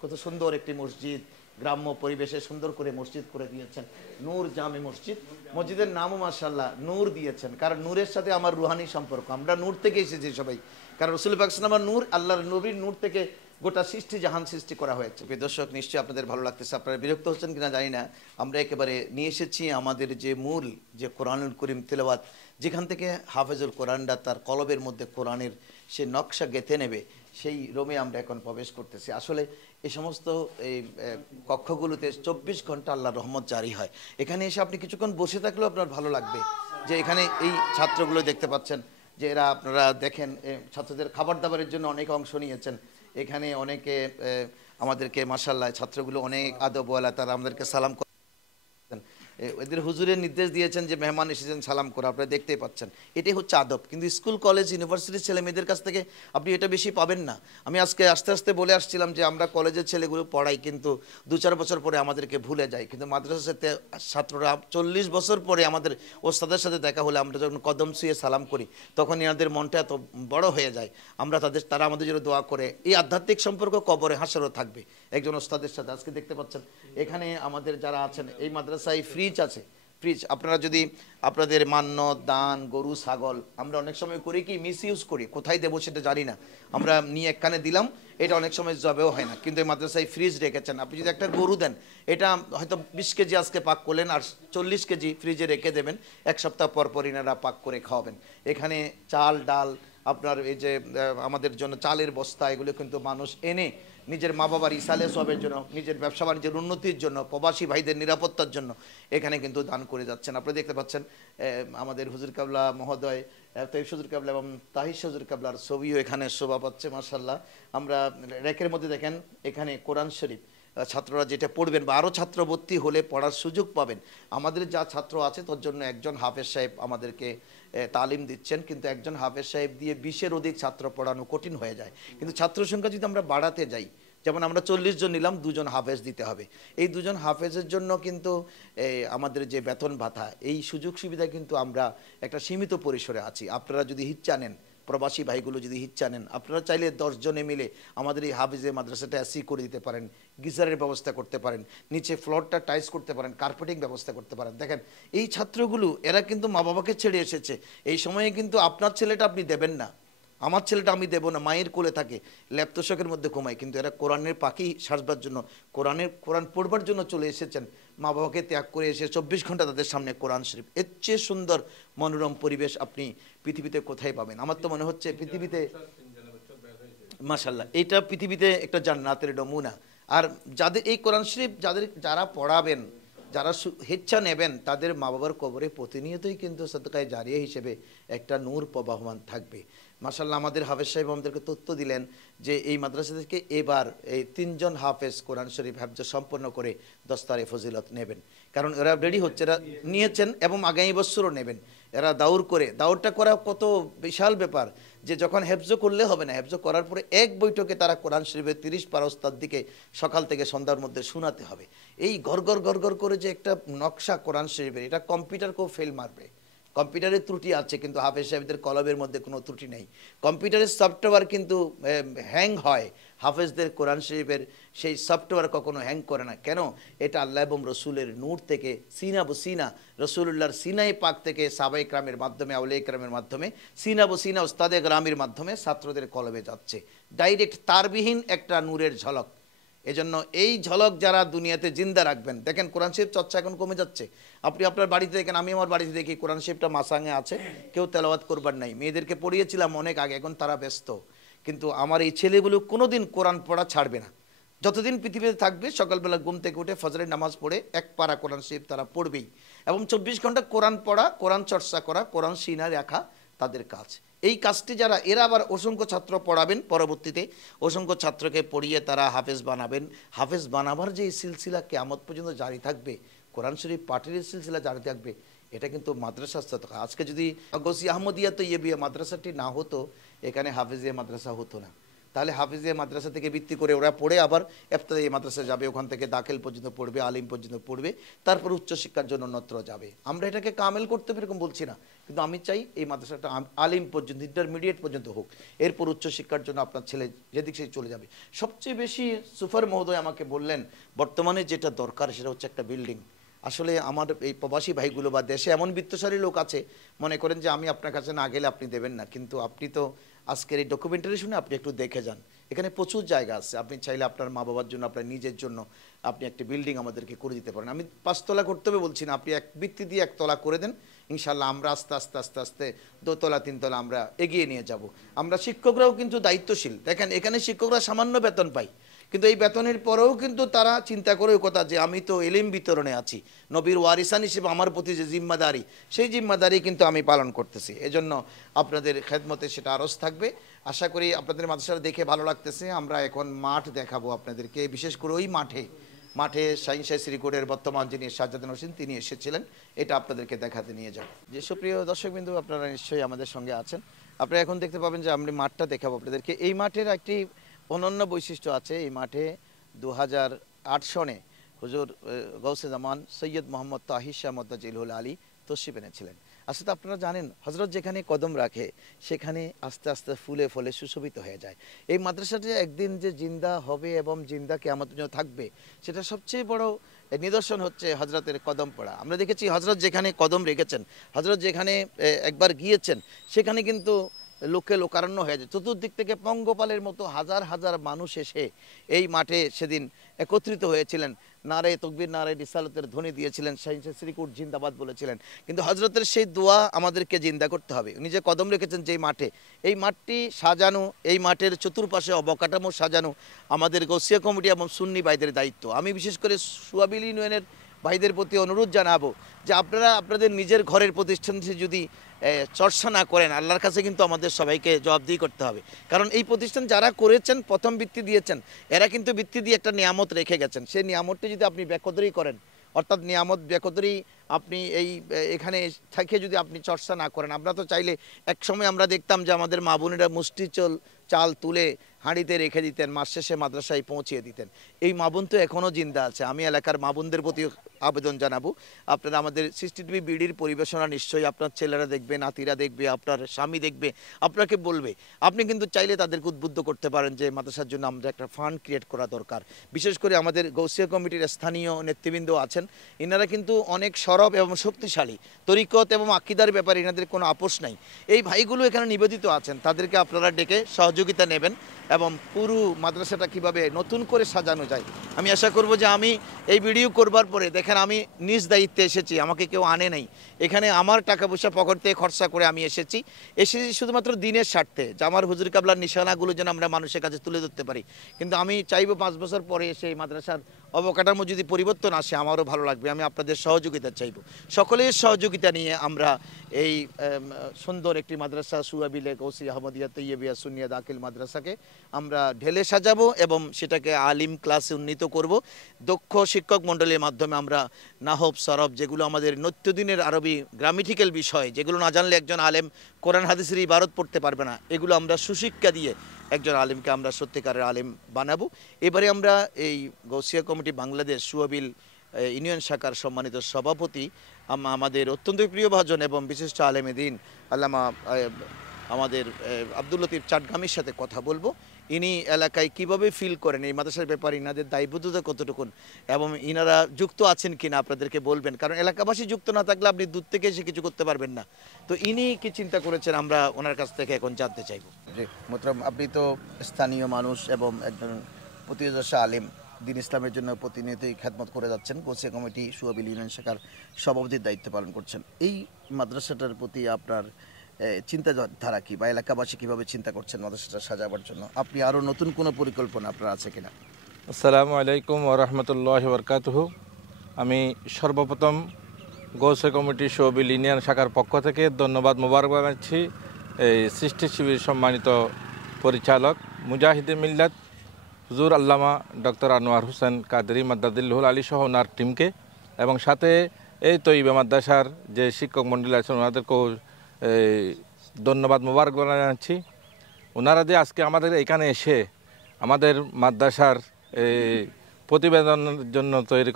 কত সুন্দর একটি মসজিদ, গ্রাম্য পরিবেশে সুন্দর করে মসজিদ করে দিয়েছেন, নূর জামে মসজিদ। মসজিদের নামও মাশাআল্লাহ নূর দিয়েছেন, কারণ নূরের সাথে আমার রুহানি সম্পর্ক, আমরা নূর থেকে এসেছি সবাই। কারণ রাসূল পাক সাল্লাল্লাহু আলাইহি ওয়াসাল্লাম নূর, আল্লাহর নবীর নূর থেকে গোটা সৃষ্টি জাহান সৃষ্টি করা হয়েছে। প্রিয় দর্শক, নিশ্চয়ই আপনাদের ভালো লাগতেছে, আপনারা বিরক্ত হচ্ছেন কিনা জানি না। আমরা একেবারে নিয়ে এসেছি আমাদের যে মূল যে কোরআনুল করিম তেলাওয়াত, যেখান থেকে হাফেজুল কোরআনরা তার কলবের মধ্যে কোরআনের সে নকশা গেঁথে নেবে, সেই রোমে আমরা এখন প্রবেশ করতেছি। আসলে এই সমস্ত এই কক্ষগুলোতে 24 ঘন্টা আল্লাহর রহমত জারি হয়। এখানে এসে আপনি কিছুক্ষণ বসে থাকলেও আপনার ভালো লাগবে, যে এখানে এই ছাত্রগুলো দেখতে পাচ্ছেন যে এরা আপনারা দেখেন ছাত্রদের খাবার দাবারের জন্য অনেক অংশ নিয়েছেন। এখানে অনেকে আমাদেরকে মাশাআল্লাহ ছাত্রগুলো অনেক আদবওয়ালা, তারা আমাদেরকে সালাম করেন। এদের হুজুরের নির্দেশ দিয়েছেন যে মেহমান এসেছেন সালাম করা, আপনারা দেখতেই পাচ্ছেন। এটাই হচ্ছে আদব। কিন্তু স্কুল কলেজ ইউনিভার্সিটির ছেলে মেয়েদের কাছ থেকে আপনি এটা বেশি পাবেন না। আমি আজকে আস্তে আস্তে বলে আসছিলাম যে আমরা কলেজের ছেলেগুলো পড়াই, কিন্তু 2-4 বছর পরে আমাদেরকে ভুলে যাই। কিন্তু মাদ্রাসাতে ছাত্ররা 40 বছর পরে আমাদের ওস্তাদের সাথে দেখা হলে আমরা যখন কদম ছুঁয়ে সালাম করি, তখন এনাদের মনটা এত বড় হয়ে যায়। তারা আমাদের জন্য দোয়া করে। এই আধ্যাত্মিক সম্পর্ক কবরে হাসরও থাকবে একজন ওস্তাদের সাথে। আজকে দেখতে পাচ্ছেন এখানে আমাদের যারা আছেন, এই মাদ্রাসায় ফ্রিজ আছে। ফ্রিজ আপনারা যদি আপনাদের মান্য দান গরু ছাগল আমরা অনেক সময় করি কি মিস ইউজ করি, কোথায় দেবো সেটা জানি না, আমরা নিয়ে একখানে দিলাম, এটা অনেক সময় জবেও হয় না। কিন্তু এই মাদ্রাসায় ফ্রিজ রেখেছেন, আপনি যদি একটা গরু দেন, এটা হয়তো 20 কেজি আজকে পাক করলেন আর 40 কেজি ফ্রিজে রেখে দেবেন, 1 সপ্তাহ পর পর এনারা পাক করে খাওয়াবেন। এখানে চাল ডাল আপনার এই যে আমাদের জন্য চালের বস্তা, এগুলো কিন্তু মানুষ এনে নিজের মা বাবার ইসালে সবের জন্য, নিজের ব্যবসা বাণিজ্যের উন্নতির জন্য, প্রবাসী ভাইদের নিরাপত্তার জন্য এখানে কিন্তু দান করে যাচ্ছেন। আপনারা দেখতে পাচ্ছেন আমাদের হুজুর কাবলা মহোদয় তৈব হুজুর কাবলা এবং তাহির হুজুর কাবলার ছবিও এখানে শোভা পাচ্ছে মাশাআল্লাহ। আমরা র্যাকের মধ্যে দেখেন এখানে কোরআন শরীফ, ছাত্ররা যেটা পড়বেন বা আরও ছাত্র ভর্তি হলে পড়ার সুযোগ পাবেন। আমাদের যা ছাত্র আছে তার জন্য একজন হাফেজ সাহেব আমাদেরকে তালিম দিচ্ছেন, কিন্তু একজন হাফেজ সাহেব দিয়ে 20-এর অধিক ছাত্র পড়ানো কঠিন হয়ে যায়। কিন্তু ছাত্র সংখ্যা যদি আমরা বাড়াতে যাই, যেমন আমরা 40 জন নিলাম, 2 জন হাফেজ দিতে হবে। এই 2 জন হাফেজের জন্য কিন্তু আমাদের যে বেতন ভাতা, এই সুযোগ সুবিধা কিন্তু আমরা একটা সীমিত পরিসরে আছি। আপনারা যদি হিচ্ছা নেন, প্রবাসী ভাইগুলো যদি হিচ্ছা নেন, আপনারা চাইলে 10 জনে মিলে আমাদের এই হাফিজে মাদ্রাসাটা এসি করে দিতে পারেন, গিজারের ব্যবস্থা করতে পারেন, নিচে ফ্লোরটা টাইলস করতে পারেন, কার্পেটিং ব্যবস্থা করতে পারেন। দেখেন এই ছাত্রগুলো এরা কিন্তু মা বাবাকে ছেড়ে এসেছে। এই সময়ে কিন্তু আপনার ছেলেটা আপনি দেবেন না, আমার ছেলেটা আমি দেবো না, মায়ের কোলে থাকে, ল্যাপ তোষকের মধ্যে ঘুমায়, কিন্তু এরা কোরআনের পাখি সাজবার জন্য, কোরআন পড়বার জন্য চলে এসেছেন। মা বাবাকে ত্যাগ করে এসে 24 ঘন্টা তাদের সামনে কোরআন শরীফ। এর চেয়ে সুন্দর মনোরম পরিবেশ আপনি পৃথিবীতে কোথায় পাবেন? আমার তো মনে হচ্ছে পৃথিবীতে মাশাআল্লাহ এটা পৃথিবীতে একটা জান্নাতের নমুনা। আর যাদের এই কোরআন শরীফ যারা পড়াবেন, যারা হেচ্ছা নেবেন, তাদের মা বাবার কবরে প্রতিনিয়তই কিন্তু সাদকায়ে জারিয়া হিসেবে একটা নূর প্রবাহমান থাকবে। মাশাআল্লাহ আমাদের হাফেজ সাহেব আমাদেরকে তথ্য দিলেন যে এই মাদ্রাসা থেকে এবার এই 3 জন হাফেজ কোরআন শরীফ হাফজ সম্পন্ন করে দস্তারে ফজিলত নেবেন। কারণ এরা রেডি হচ্ছে, এরা নিয়েছেন এবং আগামী বছরও নেবেন। এরা দাউরটা করা কত বিশাল ব্যাপার, যে যখন হেফজ করলে হবে না, হেফজ করার পরে এক বৈঠকে তারা কোরআন শরীফের 30 পারা ওস্তাদ দিকে সকাল থেকে সন্ধ্যার মধ্যে শোনাতে হবে। এই গড় করে যে একটা নকশা কোরআন শরীফের, এটা কম্পিউটারকেও ফেল মারবে। কম্পিউটারের ত্রুটি আছে কিন্তু হাফেজ সাহেবদের কলমের মধ্যে কোনো ত্রুটি নেই। কম্পিউটারের সফটওয়্যার কিন্তু হ্যাং হয়, হাফেজদের কোরআন শরীফের সেই সফটওয়্যার কখনো হ্যাং করে না। কেন? এটা আল্লাহ এবং রসুলের নূর থেকে সিনা রসুলুল্লাহর সিনাই পাক থেকে সাহাবায়ে কেরামের মাধ্যমে, আউলিয়া কেরামের মাধ্যমে, সিনা উস্তাদে গ্রামের মাধ্যমে ছাত্রদের কলমে যাচ্ছে, ডাইরেক্ট তারবিহীন একটা নূরের ঝলক। এজন্য এই ঝলক যারা দুনিয়াতে জিন্দা রাখবেন, দেখেন কোরআন শরীফ চর্চা এখন কমে যাচ্ছে। আপনি আপনার বাড়িতে দেখেন, আমি আমার বাড়িতে দেখি কোরআন শরীফটা মাসাঙে আছে, কেউ তেলাওয়াত করবার নাই। মেয়েদেরকে পড়িয়েছিলাম অনেক আগে, এখন তারা ব্যস্ত। কিন্তু আমার এই ছেলেগুলো কোনোদিন কোরআন পড়া ছাড়বে না, যতদিন পৃথিবীতে থাকবে। সকালবেলা ঘুম থেকে উঠে ফজরের নামাজ পড়ে 1 পারা কোরআন শরীফ তারা পড়বেই, এবং 24 ঘন্টা কোরআন পড়া, কোরআন চর্চা করা, কোরআন সিনা রাখা তাদের কাজ। এই কাজটি যারা, এরা আবার অসংখ্য ছাত্র পড়াবেন, পরবর্তীতে অসংখ্য ছাত্রকে পড়িয়ে তারা হাফেজ বানাবেন। হাফেজ বানাবার যে এই সিলসিলা কিয়ামত পর্যন্ত জারি থাকবে, কোরআন শরীফ পাঠের সিলসিলা জারি থাকবে, এটা কিন্তু মাদ্রাসা। আজকে যদি গৌসিয়া আহমদিয়া তৈয়বিয়া মাদ্রাসাটি না হতো, এখানে হাফেজিয়া মাদ্রাসা হতো না। তাহলে হাফিজিয়া মাদ্রাসা থেকে ভিত্তি করে ওরা পড়ে আবার ইফতেদায়ী মাদ্রাসা যাবে, ওখান থেকে দাখিল পর্যন্ত পড়বে, আলিম পর্যন্ত পড়বে, তারপর উচ্চশিক্ষার জন্য অন্যত্র যাবে। আমরা এটাকে কামেল করতে এরকম বলছি না, কিন্তু আমি চাই এই মাদ্রাসাটা আলিম পর্যন্ত, ইন্টারমিডিয়েট পর্যন্ত হোক, এরপর উচ্চশিক্ষার জন্য আপনার ছেলে যেদিক সে চলে যাবে। সবচেয়ে বেশি সুফার মহোদয় আমাকে বললেন বর্তমানে যেটা দরকার সেটা হচ্ছে একটা বিল্ডিং। আসলে আমার এই প্রবাসী ভাইগুলো বা দেশে এমন বিত্তশালী লোক আছে, মনে করেন যে আমি আপনার কাছে না গেলে আপনি দেবেন না, কিন্তু আপনি তো আজকের এই ডকুমেন্টারি শুনে আপনি একটু দেখে যান, এখানে প্রচুর জায়গা আছে। আপনি চাইলে আপনার মা বাবার জন্য, আপনার নিজের জন্য আপনি একটি বিল্ডিং আমাদেরকে করে দিতে পারেন। আমি 5 তলা করতে হবে বলছি না, আপনি এক ভিত্তি দিয়ে 1 তলা করে দেন, ইনশাল্লাহ আমরা আস্তে আস্তে 2 তলা 3 তলা আমরা এগিয়ে নিয়ে যাব। আমরা শিক্ষকরাও কিন্তু দায়িত্বশীল। দেখেন এখানে শিক্ষকরা সামান্য বেতন পায়, কিন্তু এই বেতনের পরেও কিন্তু তারা চিন্তা করে ওই কথা যে আমি তো এলিম বিতরণে আছি, নবীর ওয়ারিসান হিসেবে আমার প্রতি যে জিম্মাদারি, সেই জিম্মাদারি কিন্তু আমি পালন করতেছি। এজন্য আপনাদের খেদমতে সেটা আরজ থাকবে। আশা করি আপনাদের মাদ্রাসাটা দেখে ভালো লাগতেছে। আমরা এখন মাঠ দেখাবো আপনাদেরকে, বিশেষ করে ওই মাঠে শাহিন শাহ শ্রীকোটের বর্তমান যিনি সাজ্জাদুল হোসেন তিনি এসেছিলেন, এটা আপনাদেরকে দেখাতে নিয়ে যাব। যে সুপ্রিয় দর্শকবিন্দু, আপনারা নিশ্চয়ই আমাদের সঙ্গে আছেন। আপনারা এখন দেখতে পাবেন যে আমরা মাঠটা দেখাবো আপনাদেরকে। এই মাঠের একটি অনন্য বৈশিষ্ট্য আছে। এই মাঠে 2008 সনে হুজুর গৌসে জামান সৈয়দ মোহাম্মদ তাহির শাহ মদ্দাজিলহুল আলী তশরিফ এনেছিলেন। আসলে আপনারা জানেন, হজরত যেখানে কদম রাখে সেখানে আস্তে আস্তে ফুলে ফলে সুশোভিত হয়ে যায়। এই মাদ্রাসাটি একদিন যে জিন্দা হবে এবং জিন্দা কিয়ামতের জন্য থাকবে, সেটা সবচেয়ে বড় নিদর্শন হচ্ছে হজরতের কদম পড়া। আমরা দেখেছি হজরত যেখানে কদম রেখেছেন, হজরত যেখানে একবার গিয়েছেন, সেখানে কিন্তু লোকে লোকারণ্য হয়ে যায়। চতুর্দিক থেকে পঙ্গপালের মতো হাজার হাজার মানুষ এসে এই মাঠে সেদিন একত্রিত হয়েছিলেন। নারে তকবীর, নারে রিসালতের ধ্বনি দিয়েছিলেন, শাহিন শাহ শ্রীকুট জিন্দাবাদ বলেছিলেন। কিন্তু হজরতের সেই দোয়া আমাদেরকে জিন্দা করতে হবে। উনি যে কদম রেখেছেন যেই মাঠে, এই মাঠটি সাজানো, এই মাঠের চতুর্পাশে অবকাঠামো সাজানো আমাদের গৌসিয়া কমিটি এবং সুন্নি ভাইদের দায়িত্ব। আমি বিশেষ করে সোয়াবিল ইউনিয়নের ভাইদের প্রতি অনুরোধ জানাবো যে আপনারা আপনাদের নিজের ঘরের প্রতিষ্ঠানটি যদি চর্চা না করেন, আল্লাহর কাছে কিন্তু আমাদের সবাইকে জবাবদিহি করতে হবে। কারণ এই প্রতিষ্ঠান যারা করেছেন, প্রথম বৃত্তি দিয়েছেন, এরা কিন্তু বৃত্তি দিয়ে একটা নিয়ামত রেখে গেছেন। সেই নিয়ামতটি যদি আপনি বেকদরি করেন, অর্থাৎ নিয়ামত বেকদরি আপনি এখানে থেকে যদি আপনি চর্চা না করেন, আমরা তো চাইলে এক সময় আমরা দেখতাম যে আমাদের মা বোনেরা মুষ্টি চাল তুলে হাঁড়িতে রেখে দিতেন, মাস শেষে মাদ্রাসায় পৌঁছিয়ে দিতেন। এই মা বোন তো এখনও জিন্দা আছে। আমি এলাকার মা বোনদের প্রতি আবেদন জানাবো, আপনারা আমাদের সিসিটিভি বিডির পরিবেশনা নিশ্চয়ই আপনার ছেলেরা দেখবে, নাতিরা দেখবে, আপনার স্বামী দেখবে, আপনাকে বলবে। আপনি কিন্তু চাইলে তাদেরকে উদ্বুদ্ধ করতে পারেন যে মাদ্রাসার জন্য আমরা একটা ফান্ড ক্রিয়েট করা দরকার। বিশেষ করে আমাদের গৌসিয়া কমিটির স্থানীয় নেতৃবৃন্দ আছেন, ইনারা কিন্তু অনেক সরব এবং শক্তিশালী। তরিকত এবং আকিদার ব্যাপারে এনাদের কোনো আপোষ নাই। এই ভাইগুলো এখানে নিবেদিত আছেন, তাদেরকে আপনারা ডেকে সহযোগিতা নেবেন এবং পুরো মাদ্রাসাটা কিভাবে নতুন করে সাজানো যায়। আমি আশা করব যে আমি এই ভিডিও করবার পরে দেখেন আমি নিজ দায়িত্বে এসেছি, আমাকে কেউ আনে নাই। এখানে আমার টাকা পয়সা পকেট থেকে খরচা করে আমি এসেছি শুধুমাত্র দিনের স্বার্থে, যে আমার হুজুর কাবলার নিশানাগুলো যেন আমরা মানুষের কাছে তুলে ধরতে পারি। কিন্তু আমি চাইবো 5 বছর পরে এসে এই মাদ্রাসার অবকাঠামো যদি পরিবর্তন আসে, আমারও ভালো লাগবে। আমি আপনাদের সহযোগিতা চাইব। সকলের সহযোগিতা নিয়ে আমরা এই সুন্দর একটি মাদ্রাসা সুয়াবিলে গৌসি আহমদিয়া তৈয়বিয়া সুন্নিয়া দাখিল মাদ্রাসাকে আমরা ঢেলে সাজাবো এবং সেটাকে আলিম ক্লাসে উন্নীত করব। দক্ষ শিক্ষক মণ্ডলীর মাধ্যমে আমরা নাহব সরব, যেগুলো আমাদের নিত্যদিনের আরবি গ্রামেটিক্যাল বিষয়, যেগুলো না জানলে একজন আলেম কোরআন হাদিসের ইবারত পড়তে পারবে না, এগুলো আমরা সুশিক্ষা দিয়ে একজন আলেমকে আমরা সত্যিকারের আলেম বানাবো। এবারে আমরা এই গৌসিয়া কমিটি বাংলাদেশ সুয়াবিল ইউনিয়ন শাখার সম্মানিত সভাপতি আমাদের অত্যন্ত প্রিয় ভাজন এবং বিশিষ্ট আলেমে দিন আল্লামা আমাদের আব্দুল লতিফ চাটগামির সাথে কথা বলবো। ইনি এলাকায় কিভাবে ফিল করেন এই মাদ্রাসার ব্যাপারে, ইনাদের দায়বদ্ধতা কতটুকুন এবং ইনারা যুক্ত আছেন কিনা আপনাদেরকে বলবেন। কারণ এলাকাবাসী যুক্ত না থাকলে আপনি দূর থেকে এসে কিছু করতে পারবেন না। তো ইনি কি চিন্তা করেছেন আমরা ওনার কাছ থেকে এখন জানতে চাইব। জি মোহতরম, আপনি তো স্থানীয় মানুষ এবং একজন প্রতিযশা আলেম, দিন ইসলামের জন্য প্রতিনিয়তই খেদমত করে যাচ্ছেন, গৌসিয়া কমিটি সুয়াবিল ইউনিয়ন শাখার সভাপতির দায়িত্ব পালন করছেন। এই মাদ্রাসাটার প্রতি আপনার চিন্তাধারা কি, বা এলাকাবাসী কিভাবে চিন্তা করছেন মাদ্রাসাটা সাজাবার জন্য? আপনি আরও নতুন কোনো পরিকল্পনা আপনার আছে কিনা? আসসালামু আলাইকুম ওয়া রাহমাতুল্লাহি ওয়া বারাকাতুহু। আমি সর্বপ্রথম গৌসিয়া কমিটি সুয়াবিল ইউনিয়ন শাখার পক্ষ থেকে ধন্যবাদ মোবারক জানাচ্ছি এই সৃষ্টি শিবির সম্মানিত পরিচালক মুজাহিদে মিল্লাত হুজুর আল্লামা ডক্টর আনোয়ার হোসেন কাদেরী মাদ্দাজিলহুল আলী সহ ওনার টিমকে, এবং সাথে এই তৈবা মাদ্রাসার যে শিক্ষক মণ্ডলী আছেন ওনাদেরকেও ধন্যবাদ মোবারক জানাচ্ছি। ওনারা যে আজকে আমাদের এখানে এসে আমাদের মাদ্রাসার প্রতিবেদনের জন্য তৈরি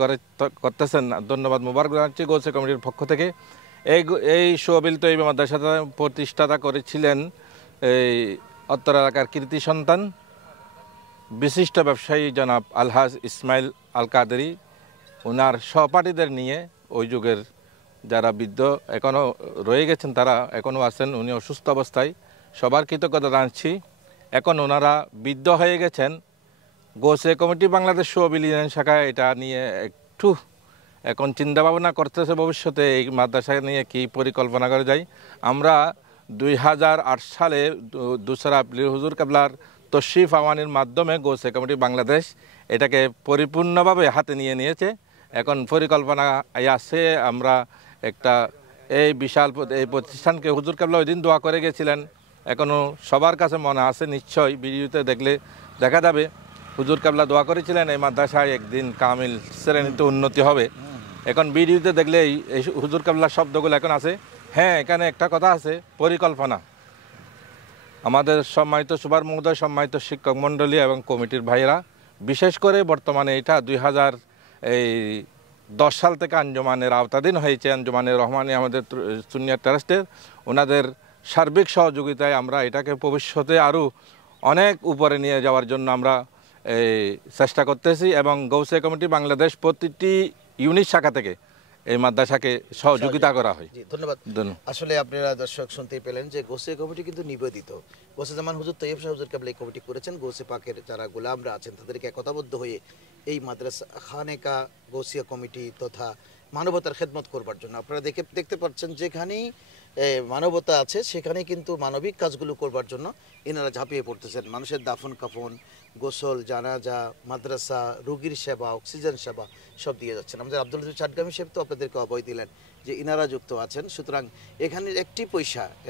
করতেছেন, ধন্যবাদ মোবারক জানাচ্ছি গৌসিয়া কমিটির পক্ষ থেকে। এই সুয়াবিল তৈবা মাদ্রাসাটা প্রতিষ্ঠাতা করেছিলেন এই অত্তর এলাকার কৃতি সন্তান বিশিষ্ট ব্যবসায়ী জনাব আলহাজ ইসমাইল আল কাদেরী। ওনার সহপাঠীদের নিয়ে ওই যুগের যারা বৃদ্ধ এখনও রয়ে গেছেন, তারা এখনও আছেন। উনি অসুস্থ অবস্থায়, সবার কৃতজ্ঞতা জানাচ্ছি। এখন ওনারা বৃদ্ধ হয়ে গেছেন। গৌসিয়া কমিটি বাংলাদেশ সুয়াবিল ইউনিয়ন শাখা এটা নিয়ে একটু এখন চিন্তা ভাবনা করতেছে ভবিষ্যতে এই মাদ্রাসা নিয়ে কী পরিকল্পনা করে যায়। আমরা 2008 সালে 2 এপ্রিল হুজুর কাবলার তশরিফ আওয়ানির মাধ্যমে গৌসে কমিটি বাংলাদেশ এটাকে পরিপূর্ণভাবে হাতে নিয়েছে। এখন পরিকল্পনা আছে, আমরা একটা এই বিশাল এই প্রতিষ্ঠানকে হুজুর কেবলা ওই দিন দোয়া করে গেছিলেন, এখনও সবার কাছে মনে আছে, নিশ্চয়ই ভিডিওতে দেখলে দেখা যাবে। হুজুর কেবলা দোয়া করেছিলেন এই মাদ্রাসায় একদিন কামিল শ্রেণীতে উন্নতি হবে। এখন ভিডিওতে দেখলে এই হুজুর কেবলার শব্দগুলো এখন আছে। হ্যাঁ, এখানে একটা কথা আছে, পরিকল্পনা। আমাদের সম্মানিত সুপার মহোদয়, সম্মানিত শিক্ষক মণ্ডলী এবং কমিটির ভাইয়েরা, বিশেষ করে বর্তমানে এটা 2010 সাল থেকে আঞ্জুমানের আওতাধীন হয়েছে, আঞ্জুমানের রহমানী আমাদের সুন্নিয়া ট্রাস্টের, ওনাদের সার্বিক সহযোগিতায় আমরা এটাকে ভবিষ্যতে আরও অনেক উপরে নিয়ে যাওয়ার জন্য আমরা চেষ্টা করতেছি এবং গৌসে কমিটি বাংলাদেশ প্রতিটি ইউনিট শাখা থেকে এই মাদ্রাসাকে সহযোগিতা করা হয়। ধন্যবাদ। আসলে আপনারা দর্শক শুনতেই পেলেন যে গৌসে কমিটি কিন্তু নিবেদিত। গৌসে জামান হুজুর তৈয়ব শাহ হুজুর কেবলা এই কমিটি করেছেন। গৌসে পাকের যারা গোলামরা আছেন তাদেরকে একতাবদ্ধ হয়ে এই মাদ্রাসা খানেকা গৌসিয়া কমিটি তথা মানবতার খেদমত করবার জন্য আপনারা দেখতে পাচ্ছেন যেখানেই মানবতা আছে সেখানে কিন্তু মানবিক কাজগুলো করবার জন্য এনারা ঝাঁপিয়ে পড়তেছেন। মানুষের দাফন কাফন, গোসল, জানাজা, মাদ্রাসা, রোগীর সেবা, অক্সিজেন সেবা সব দিয়ে যাচ্ছেন। আমাদের আব্দুল লতিফ চাটগামী সাহেব তো আপনাদেরকে অভয় দিলেন যে ইনারা যুক্ত আছেন। সুতরাং এখানে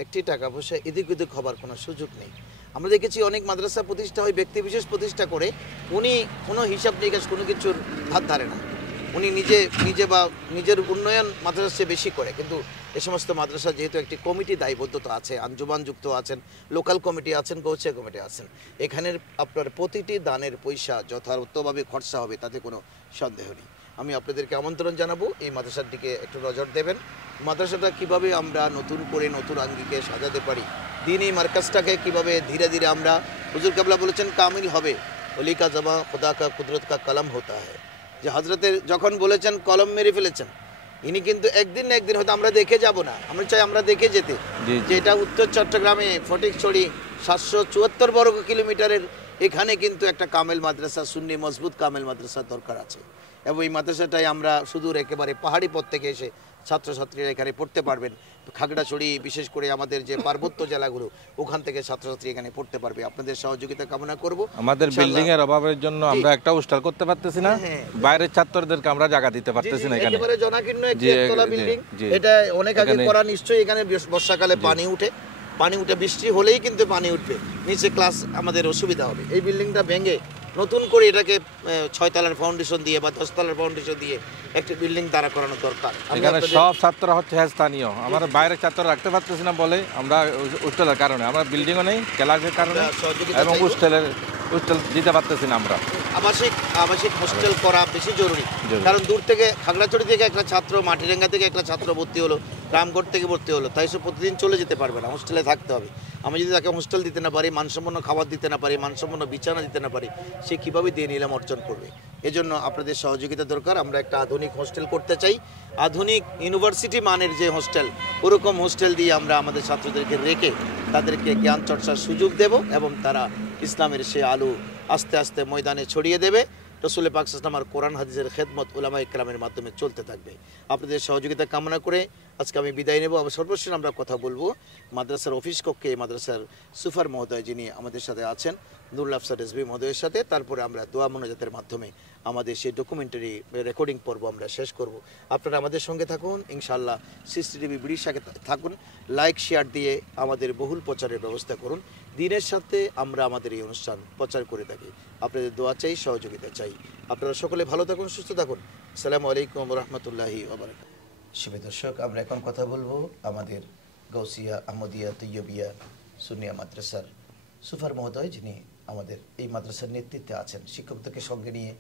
একটি টাকা পয়সা এদিক ওদিক হবার কোনো সুযোগ নেই। আমরা দেখেছি অনেক মাদ্রাসা প্রতিষ্ঠা হয়, ব্যক্তি বিশেষ প্রতিষ্ঠা করে, উনি কোনো হিসাব নিকাশ কোনো কিছুর ধার ধারে না, উনি নিজে বা নিজের উন্নয়ন মাদ্রাসা চেয়ে বেশি করে। কিন্তু এ সমস্ত মাদ্রাসা যেহেতু একটি কমিটি দায়বদ্ধতা আছে, আঞ্জুমান যুক্ত আছেন, লোকাল কমিটি আছেন, গৌসে কমিটি আছেন, এখানের আপনার প্রতিটি দানের পয়সা যথার্থভাবে খরচা হবে, তাতে কোনো সন্দেহ নেই। আমি আপনাদেরকে আমন্ত্রণ জানাবো এই মাদ্রাসার দিকে একটু নজর দেবেন। মাদ্রাসাটা কিভাবে আমরা নতুন করে নতুন আঙ্গিকে সাজাতে পারি, দিন এই মার্কাজটাকে কিভাবে ধীরে ধীরে আমরা, হুজুর কেবলা বলেছেন কামিল হবে, অলি কা জমা খুদা কা কুদরত কা কলম হতা হয়, যে হজরতের যখন বলেছেন কলম মেরে ফেলেছেন, ইনি কিন্তু একদিন না একদিন হয়তো আমরা দেখে যাব না, আমরা চাই আমরা দেখে যেতে, যে এটা উত্তর চট্টগ্রামে ফটিকছড়ি 774 বর্গ কিলোমিটারের এখানে কিন্তু একটা কামেল মাদ্রাসা, সুন্নি মজবুত কামেল মাদ্রাসা দরকার আছে। এবং এই মাদ্রাসাটাই আমরা সুদূর একেবারে পাহাড়ি পথ থেকে এসে ছাত্রছাত্রীরা এখানে পড়তে পারবেন। খাগড়াছড়ি বিশেষ করে আমাদের যে পার্বত্য জেলাগুলো ওখান থেকে ছাত্রছাত্রী এখানে পড়তে পারবে। আপনাদের সহযোগিতা কামনা করব। আমাদের বিল্ডিং এর অভাবের জন্য আমরা একটা হোস্টেল করতে পারতেছি না, বাইরের ছাত্রদেরকে আমরা জায়গা দিতে পারতেছি না। এখানে একেবারে জনাকীর্ণ একটি একতলা বিল্ডিং, এটা অনেক আগে করা, নিশ্চয়ই এখানে বর্ষাকালে পানি উঠে বৃষ্টি হলেই কিন্তু পানি উঠবে, নিচে ক্লাস আমাদের অসুবিধা হবে। এই বিল্ডিংটা ভেঙে নতুন করে এটাকে 6 তলার ফাউন্ডেশন দিয়ে বা 10 তলার ফাউন্ডেশন দিয়ে একটা বিল্ডিং দাঁড়া করানো দরকার। এখানে সব ছাত্র হচ্ছে স্থানীয়, আমরা বাইরের ছাত্র রাখতে পারতেছি না বলে আমরা হোস্টেলের কারণে, আমরা বিল্ডিংও নেই ক্লাসের কারণে এবং হোস্টেল দিতে পারতেছি না। আমরা আবাসিক হোস্টেল করা বেশি জরুরি, কারণ দূর থেকে খাগড়াছড়ি থেকে একটা ছাত্র, মাটিরাঙ্গা থেকে একটা ছাত্র ভর্তি হলো, রামগড় থেকে ভর্তি হলো, তাই সে প্রতিদিন চলে যেতে পারবে না, হোস্টেলে থাকতে হবে। আমি যদি তাকে হোস্টেল দিতে না পারি, মানসম্পন্ন খাবার দিতে না পারি, মানসম্পন্ন বিছানা দিতে না পারি, সে কীভাবে দিয়ে নিলাম অর্জন করবে? এজন্য আপনাদের সহযোগিতা দরকার। আমরা একটা আধুনিক হোস্টেল করতে চাই, আধুনিক ইউনিভার্সিটি মানের যে হোস্টেল, ওরকম হোস্টেল দিয়ে আমরা আমাদের ছাত্রদেরকে রেখে তাদেরকে জ্ঞান চর্চার সুযোগ দেব এবং তারা ইসলামের সে আলো আস্তে আস্তে ময়দানে ছড়িয়ে দেবে। রসুল পাক সাল্লাল্লাহু আলাইহি কোরআন হাদিসের খেদমত উলামায়ে কেরামের মাধ্যমে চলতে থাকবে। আপনাদের সহযোগিতা কামনা করে আজকে আমি বিদায় নেব। সর্বশেষ আমরা কথা বলবো মাদ্রাসার অফিস কক্ষে মাদ্রাসার সুফার মহোদয় যিনি আমাদের সাথে আছেন, নুরুল আফসার রেজভী মহোদয়ের সাথে। তারপরে আমরা দোয়া মোনাজাতের মাধ্যমে আমাদের সেই ডকুমেন্টারি রেকর্ডিং পর্ব আমরা শেষ করব। আপনারা আমাদের সঙ্গে থাকুন ইনশাআল্লাহ। সিসিটিভি বিডির সাথে থাকুন, লাইক শেয়ার দিয়ে আমাদের বহুল প্রচারের ব্যবস্থা করুন। দিনের সাথে আমরা আমাদের এই অনুষ্ঠান প্রচার করে থাকি। আপনাদের দোয়া চাই, সহযোগিতা চাই। আপনারা সকলে ভালো থাকুন, সুস্থ থাকুন। আসসালামু আলাইকুম রহমতুল্লাহি ওয়া বারাকাতুহু। শুভ দর্শক, আমরা এখন কথা বলবো আমাদের গৌসিয়া আহমদিয়া তৈয়বিয়া সুন্নিয়া মাদ্রাসার সুফার মহোদয়, যিনি আমাদের এই মাদ্রাসার নেতৃত্বে আছেন, শিক্ষকদেরকে সঙ্গে নিয়ে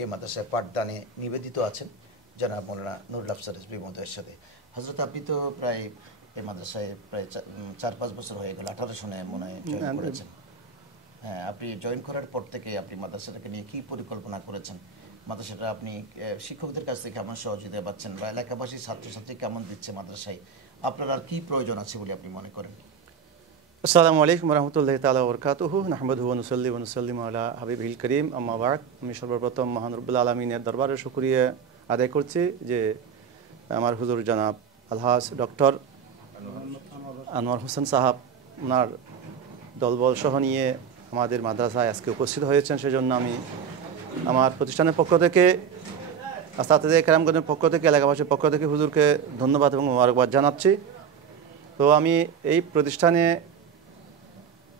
এই মাদ্রাসায় পাঠদানে নিবেদিত আছেন, জনাব মৌলানা নুরুল আফসার রেজভী মহোদয়ের সাথে। হযরত, আপনি তো প্রায় এই মাদ্রাসায় প্রায় 4-5 বছর হয়ে গেল, 18 সনে মনে হয় জয়েন করেছেন। হ্যাঁ, আপনি জয়েন করার পর থেকে আপনি মাদ্রাসাটাকে নিয়ে কী পরিকল্পনা করেছেন? মাদ্রাসাটা আপনি শিক্ষকদের কাছ থেকে কেমন সহযোগিতা পাচ্ছেন বা এলাকাবাসী ছাত্রছাত্রী কেমন দিচ্ছে মাদ্রাসায়? আপনার আর কী প্রয়োজন আছে বলে আপনি মনে করেন? আসসালামু আলাইকুম রহমতুল্লাহি তাআলা ওয়া বারাকাতুহু। নাহমাদুহু ওয়া নুসাল্লি ওয়া নুসাল্লিমু আলা হাবিবিল করিম, আম্মা বা'দ। আমি সর্বপ্রথম মহান রব্বুল আলামিনের দরবারে শুকরিয়া আদায় করছি যে আমার হুজুর জনাব আলহাজ ডক্টর আনোয়ার হোসেন সাহাব ওনার দলবল সহ নিয়ে আমাদের মাদ্রাসায় আজকে উপস্থিত হয়েছেন, সেজন্য আমি আমার প্রতিষ্ঠানের পক্ষ থেকে, আসাতিজে কেরামগণের পক্ষ থেকে, এলাকাবাসীর পক্ষ থেকে হুজুরকে ধন্যবাদ এবং মোবারকবাদ জানাচ্ছি। তো আমি এই প্রতিষ্ঠানে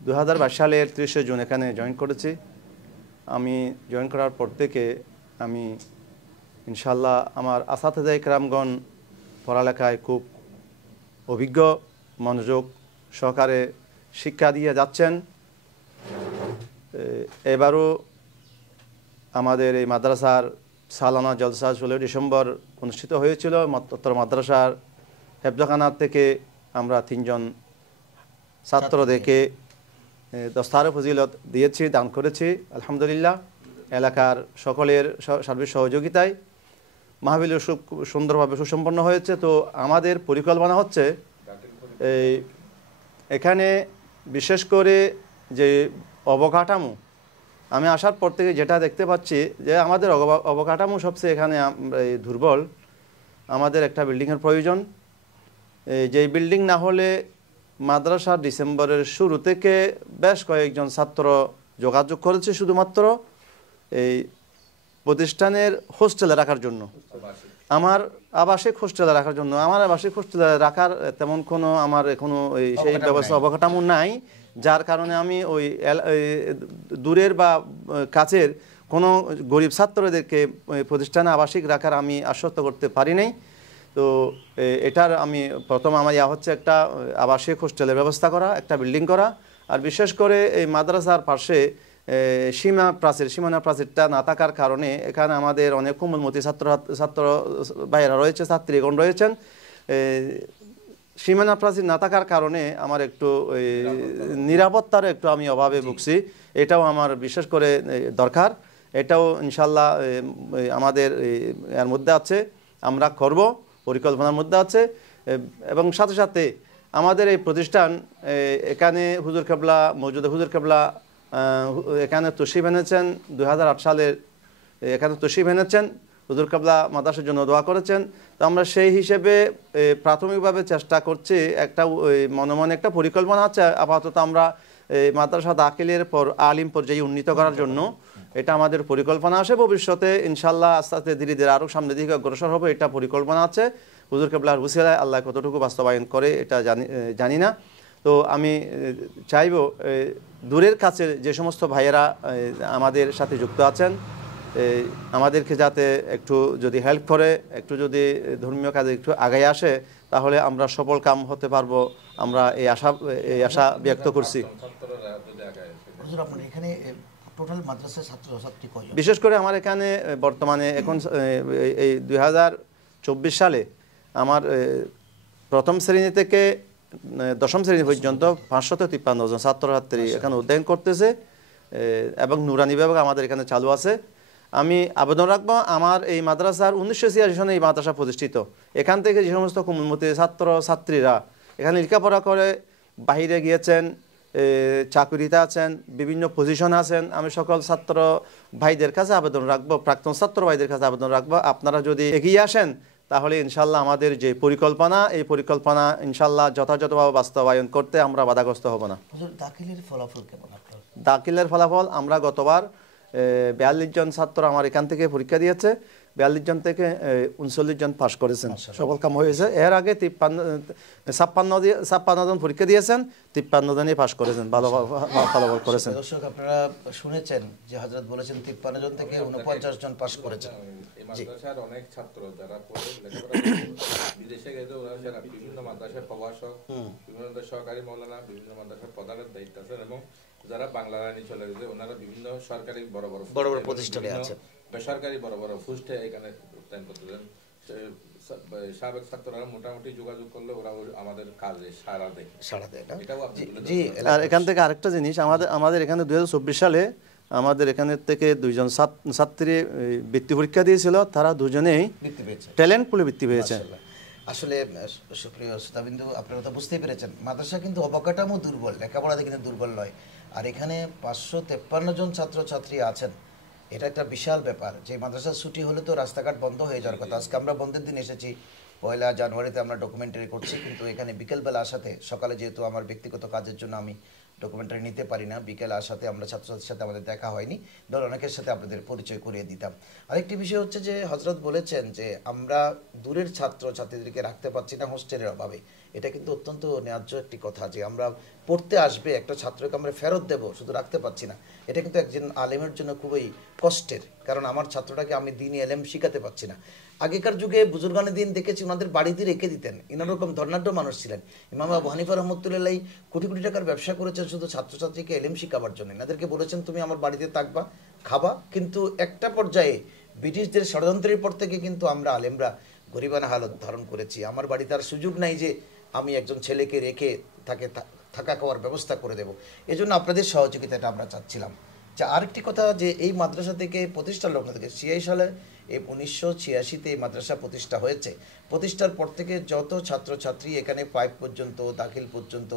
2022 সালের 30 জুন এখানে জয়েন করেছি। আমি জয়েন করার পর থেকে আমি ইনশাল্লাহ আমার আসাতিজে কেরামগণ পড়ালেখায় খুব অভিজ্ঞ, মনোযোগ সহকারে শিক্ষা দিয়ে যাচ্ছেন। এবারও আমাদের এই মাদ্রাসার সালানা জলসা 16 ডিসেম্বর অনুষ্ঠিত হয়েছিল। উত্তর মাদ্রাসার হেফজখানার থেকে আমরা 3 জন ছাত্রদেরকে দস্তারে ফজিলত দিয়েছি, দান করেছি আলহামদুলিল্লাহ। এলাকার সকলের সার্বিক সহযোগিতায় মাহফিল সুন্দরভাবে সুসম্পন্ন হয়েছে। তো আমাদের পরিকল্পনা হচ্ছে এখানে বিশেষ করে যে অবকাঠামো, আমি আসার পর থেকে যেটা দেখতে পাচ্ছি যে আমাদের অবকাঠামো সবচেয়ে এখানে দুর্বল। আমাদের একটা বিল্ডিংয়ের প্রয়োজন। যেই বিল্ডিং না হলে মাদ্রাসা ডিসেম্বরের শুরু থেকে বেশ কয়েকজন ছাত্র যোগাযোগ করেছে শুধুমাত্র এই প্রতিষ্ঠানের হোস্টেলে রাখার জন্য, আমার আবাসিক হোস্টেলে রাখার জন্য। আমার আবাসিক হোস্টেলে রাখার তেমন কোনো আমার এখনো সেই ব্যবস্থা অবকাঠামো নাই, যার কারণে আমি ওই দূরের বা কাছের কোনো গরিব ছাত্রদেরকে প্রতিষ্ঠানে আবাসিক রাখার আমি আশ্বস্ত করতে পারি নাই। তো এটার আমি প্রথম আমার হচ্ছে একটা আবাসিক হোস্টেলের ব্যবস্থা করা, একটা বিল্ডিং করা। আর বিশেষ করে এই মাদ্রাসার পাশে সীমানা প্রাচীরটা না থাকার কারণে এখানে আমাদের অনেক কোমলমতি ছাত্র ভাইয়েরা রয়েছে, ছাত্রীগণ রয়েছেন। সীমানা প্রাচীর না থাকার কারণে আমার একটু নিরাপত্তার একটু আমি অভাবে ভুগছি। এটাও আমার বিশেষ করে দরকার। এটাও ইনশাল্লাহ আমাদের এর মধ্যে আছে, আমরা করব, পরিকল্পনার মধ্যে আছে। এবং সাথে সাথে আমাদের এই প্রতিষ্ঠান এখানে হুজুর কেবলা মওজুদে হুজুর কেবলা এখানে তশরিফ এনেছেন 2008 সালের, এখানে তশরিফ এনেছেন। হুজুর কেবলা মাদ্রাসার জন্য দোয়া করেছেন। তো আমরা সেই হিসেবে প্রাথমিকভাবে চেষ্টা করছি, একটা মনে মনে একটা পরিকল্পনা আছে। আপাতত আমরা মাদ্রাসা দাখিলের পর আলিম পর্যায়ে উন্নীত করার জন্য এটা আমাদের পরিকল্পনা আছে। ভবিষ্যতে ইনশাল্লাহ আস্তে আস্তে ধীরে ধীরে আরও সামনের দিকে অগ্রসর হবে, এটা পরিকল্পনা আছে। হুজুর কেবলার হুসিলায় আল্লাহ কতটুকু বাস্তবায়ন করে এটা জানি না। তো আমি চাইব দূরের কাছে যে সমস্ত ভাইয়েরা আমাদের সাথে যুক্ত আছেন, আমাদেরকে যাতে একটু যদি হেল্প করে, একটু যদি ধর্মীয় কাজে একটু আগায় আসে, তাহলে আমরা সফল কাম হতে পারবো। আমরা এই আশা ব্যক্ত করছি। বিশেষ করে আমার এখানে বর্তমানে এখন এই 2024 সালে আমার প্রথম শ্রেণী থেকে দশম শ্রেণী পর্যন্ত 553 জন ছাত্রছাত্রী এখানে অধ্যয়ন করতেছে এবং নুরানি বিভাগ আমাদের এখানে চালু আছে। আমি আবেদন রাখবো, আমার এই মাদ্রাসার 1986 সনে এই মাদ্রাসা প্রতিষ্ঠিত। এখান থেকে যে সমস্ত কোমলমতি ছাত্র ছাত্রীরা এখানে লেখাপড়া করে বাহিরে গিয়েছেন, চাকরিতে আছেন, বিভিন্ন পজিশনে আছেন, আমি সকল ছাত্র ভাইদের কাছে আবেদন রাখবো, প্রাক্তন ছাত্র ভাইদের কাছে আবেদন রাখবো, আপনারা যদি এগিয়ে আসেন তাহলে ইনশাল্লাহ আমাদের যে পরিকল্পনা, এই পরিকল্পনা ইনশাল্লাহ যথাযথভাবে বাস্তবায়ন করতে আমরা বাধাগ্রস্ত হব না। দাখিলের ফলাফল কেমন? দাখিলের ফলাফল আমরা গতবার 42 জন ছাত্র আমার এখান থেকে পরীক্ষা দিয়েছে, 42 জন থেকে 39 জন পাশ করেছেন, সফল কাম হয়েছে। এর আগে 56 জন পরীক্ষা দিয়েছেন, 53 জনই পাশ করেছেন, ভালো ফলাফল করেছেন। দর্শক আপনারা শুনেছেন যে হযরত বলেছেন 53 জন থেকে 49 জন পাশ করেছেন। এই মাদ্রাসার অনেক ছাত্র যারা পড়ে লেখাপড়া বিদেশে গেছে, ওরা বিভিন্ন মাদ্রাসার প্রভাষক, বিভিন্ন সহকারী মৌলানা, বিভিন্ন মাদ্রাসার প্রধানের দায়িত্ব আছেন এবং যারা বাংলা লাইনে চলে গেছে ওনারা বিভিন্ন সরকারি বড় বড় প্রতিষ্ঠানে আছে, বেসরকারি বড় বড় পোস্টে এখানে যোগদান করতেছেন। সাবেক ছাত্ররা মোটামুটি যোগাযোগ করলে ওরা আমাদের কাজে সাড়া দেয়। আর এখান থেকে আরেকটা জিনিস, আমাদের এখানে 2024 সালে আমাদের এখানে থেকে 2 জন ছাত্রী বৃত্তি পরীক্ষা দিয়েছিল, তারা দুজনেই ট্যালেন্ট পুলে বৃত্তি পেয়েছে। আসলে সুপ্রিয় শ্রোতাবিন্দু, আপনারা তো বুঝতেই পেরেছেন মাদ্রাসা কিন্তু অবকাঠামো দুর্বল, লেখাপড়াতে কিন্তু দুর্বল নয়। আর এখানে 553 জন ছাত্রছাত্রী আছেন, এটা একটা বিশাল ব্যাপার। যে মাদ্রাসার ছুটি হলে তো রাস্তাঘাট বন্ধ হয়ে যাওয়ার কথা। আজকে আমরা বন্ধের দিন এসেছি, 1 জানুয়ারিতে আমরা ডকুমেন্টারি করছি, কিন্তু এখানে বিকেলবেলা আসাতে, সকালে যেহেতু আমার ব্যক্তিগত কাজের জন্য আমি ডকুমেন্টারি নিতে পারি না, বিকেল আসাতে আমরা ছাত্রছাত্রীর সাথে আমাদের দেখা হয়নি, ধর অনেকের সাথে আপনাদের পরিচয় করিয়ে দিতাম। আরেকটি বিষয় হচ্ছে যে হজরত বলেছেন যে আমরা দূরের ছাত্র ছাত্রীদেরকে রাখতে পারছি না হোস্টেলের অভাবে। এটা কিন্তু অত্যন্ত ন্যায্য একটি কথা যে আমরা পড়তে আসবে একটা ছাত্রকে আমরা ফেরত দেবো, শুধু রাখতে পারছি না। এটা কিন্তু একজন আলেমের জন্য খুবই কষ্টের, কারণ আমার ছাত্রটাকে আমি দিনই এলেম শিখাতে পারছি না। আগেকার যুগে বুজুর্গানের দিন দেখেছি ওনাদের বাড়িতে রেখে দিতেন, এরকম ধর্নাঢ্য মানুষ ছিলেন। ইমাম আবু হানিফা রহমতুল্লাহ কোটি কোটি টাকার ব্যবসা করেছেন শুধু ছাত্রছাত্রীকে এলেম শিখাবার জন্য। এনাদেরকে বলেছেন তুমি আমার বাড়িতে থাকবা, খাবা, কিন্তু একটা পর্যায়ে ব্রিটিশদের ষড়যন্ত্রের পর থেকে কিন্তু আমরা আলেমরা গরিবানা হালত ধারণ করেছি। আমার বাড়িতে আর সুযোগ নাই যে আমি একজন ছেলেকে রেখে তাকে থাকা খাওয়ার ব্যবস্থা করে দেব। এজন্য আপনাদের সহযোগিতাটা আমরা চাচ্ছিলাম। যে আরেকটি কথা যে এই মাদ্রাসা থেকে প্রতিষ্ঠার লগ্ন থেকে 86 সালে এই 1986-তে এই মাদ্রাসা প্রতিষ্ঠা হয়েছে। প্রতিষ্ঠার পর থেকে যত ছাত্রছাত্রী এখানে 5 পর্যন্ত দাখিল পর্যন্ত,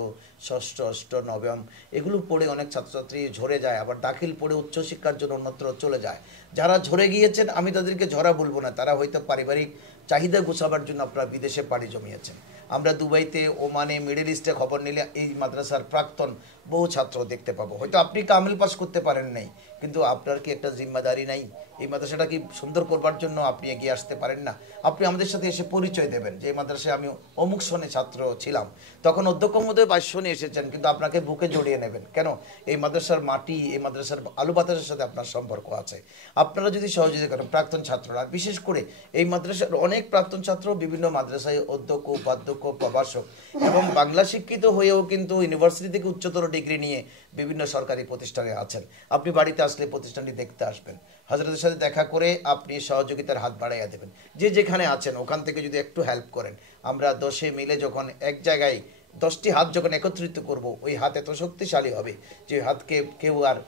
ষষ্ঠ অষ্ট নবম এগুলো পড়ে অনেক ছাত্রছাত্রী ঝরে যায়, আবার দাখিল পড়ে উচ্চশিক্ষার জন্য অন্যত্র চলে যায়। যারা ঝরে গিয়েছেন আমি তাদেরকে ঝরা বলবো না, তারা হয়তো পারিবারিক চাহিদা গোছাবার জন্য আপনারা বিদেশে পাড়ি জমিয়েছেন। আমরা দুবাইতে, ওমানে, মিডল ইস্টে খবর নিলে এই মাদ্রাসার প্রাক্তন বহু ছাত্র দেখতে পাবো। হয়তো আপনি কামিল পাস করতে পারেন নাই, কিন্তু আপনার কি একটা জিম্মাদারি নাই? এই মাদ্রাসাটা কি সুন্দর করবার জন্য আপনি এগিয়ে আসতে পারেন না? আপনি আমাদের সাথে এসে পরিচয় দেবেন যে এই মাদ্রাসায় আমি অমুক সনে ছাত্র ছিলাম। তখন অধ্যক্ষ মহোদয় 22 সনে এসেছেন, কিন্তু আপনাকে বুকে জড়িয়ে নেবেন। কেন? এই মাদ্রাসার মাটি, এই মাদ্রাসার আলু বাতাসের সাথে আপনার সম্পর্ক আছে। আপনারা যদি সহযোগিতা করেন, প্রাক্তন ছাত্ররা, আর বিশেষ করে এই মাদ্রাসার অনেক প্রাক্তন ছাত্র বিভিন্ন মাদ্রাসায় অধ্যক্ষ, উপাধ্যক্ষ, প্রভাষক এবং বাংলা শিক্ষিত হয়েও কিন্তু ইউনিভার্সিটি থেকে উচ্চতর ডিগ্রি নিয়ে বিভিন্ন সরকারি প্রতিষ্ঠানে আছেন। আপনি বাড়িতে আসলে প্রতিষ্ঠানটি দেখতে আসবেন, হযরতের সাথে দেখা করে আপনি সহযোগিতার হাত বাড়াইয়া দেবেন। যে যেখানে আছেন ওখান থেকে যদি একটু হেল্প করেন, আমরা 10 মিলে যখন এক জায়গায় 10টি হাত যখন একত্রিত করব, ওই হাত এত শক্তিশালী হবে যে হাতকে কেউ আর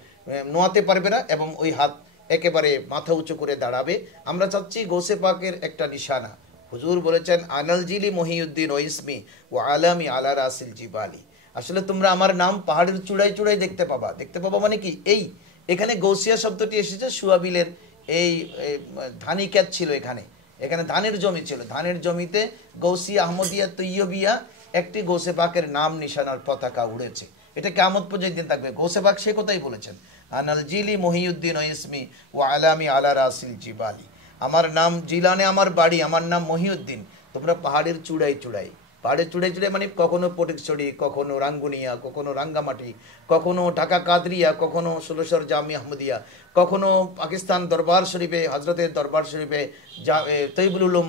নোয়াতে পারবে না এবং ওই হাত একেবারে মাথা উঁচু করে দাঁড়াবে। আমরা চাচ্ছি গৌসে পাকের একটা নিশানা। হুজুর বলেছেন আনাল জিলি মহিউদ্দিন ও ইসমি ও আলামি আলা রাসিল জিবালি। আসলে তোমরা আমার নাম পাহাড়ের চূড়ায় চূড়ায় দেখতে পাবা। দেখতে পাবা মানে কি? এই এখানে গৌসিয়া শব্দটি এসেছে সুয়াবিলের এই ধানি ক্যাত ছিল, এখানে ধানের জমি ছিল। ধানের জমিতে গৌসিয়া আহমদিয়া তৈয়বিয়া একটি গৌসে পাকের নাম নিশানার পতাকা উড়েছে। এটা কিয়ামত পর্যন্ত দিন থাকবে। গৌসে পাক সে কথাই বলেছেন, আনাল জিলি মহিউদ্দিন ও ইসমি ও আলামি আলা রাসিল জিবালি। আমার নাম জিলানে, আমার বাড়ি, আমার নাম মহিউদ্দিন। তোমরা পাহাড়ের চূড়ায় চূড়ায়, পাহাড়ের চূড়ায় চূড়ায় মানে কখনো ফটিকছড়ি, কখনো রাঙ্গুনিয়া, কখনো রাঙ্গামাটি, কখনো ঢাকা কাদরিয়া, কখনো ষোলশর জামি আহমদিয়া, কখনো পাকিস্তান দরবার শরীফে, হজরতের দরবার শরীফে তৈবুল উলুম,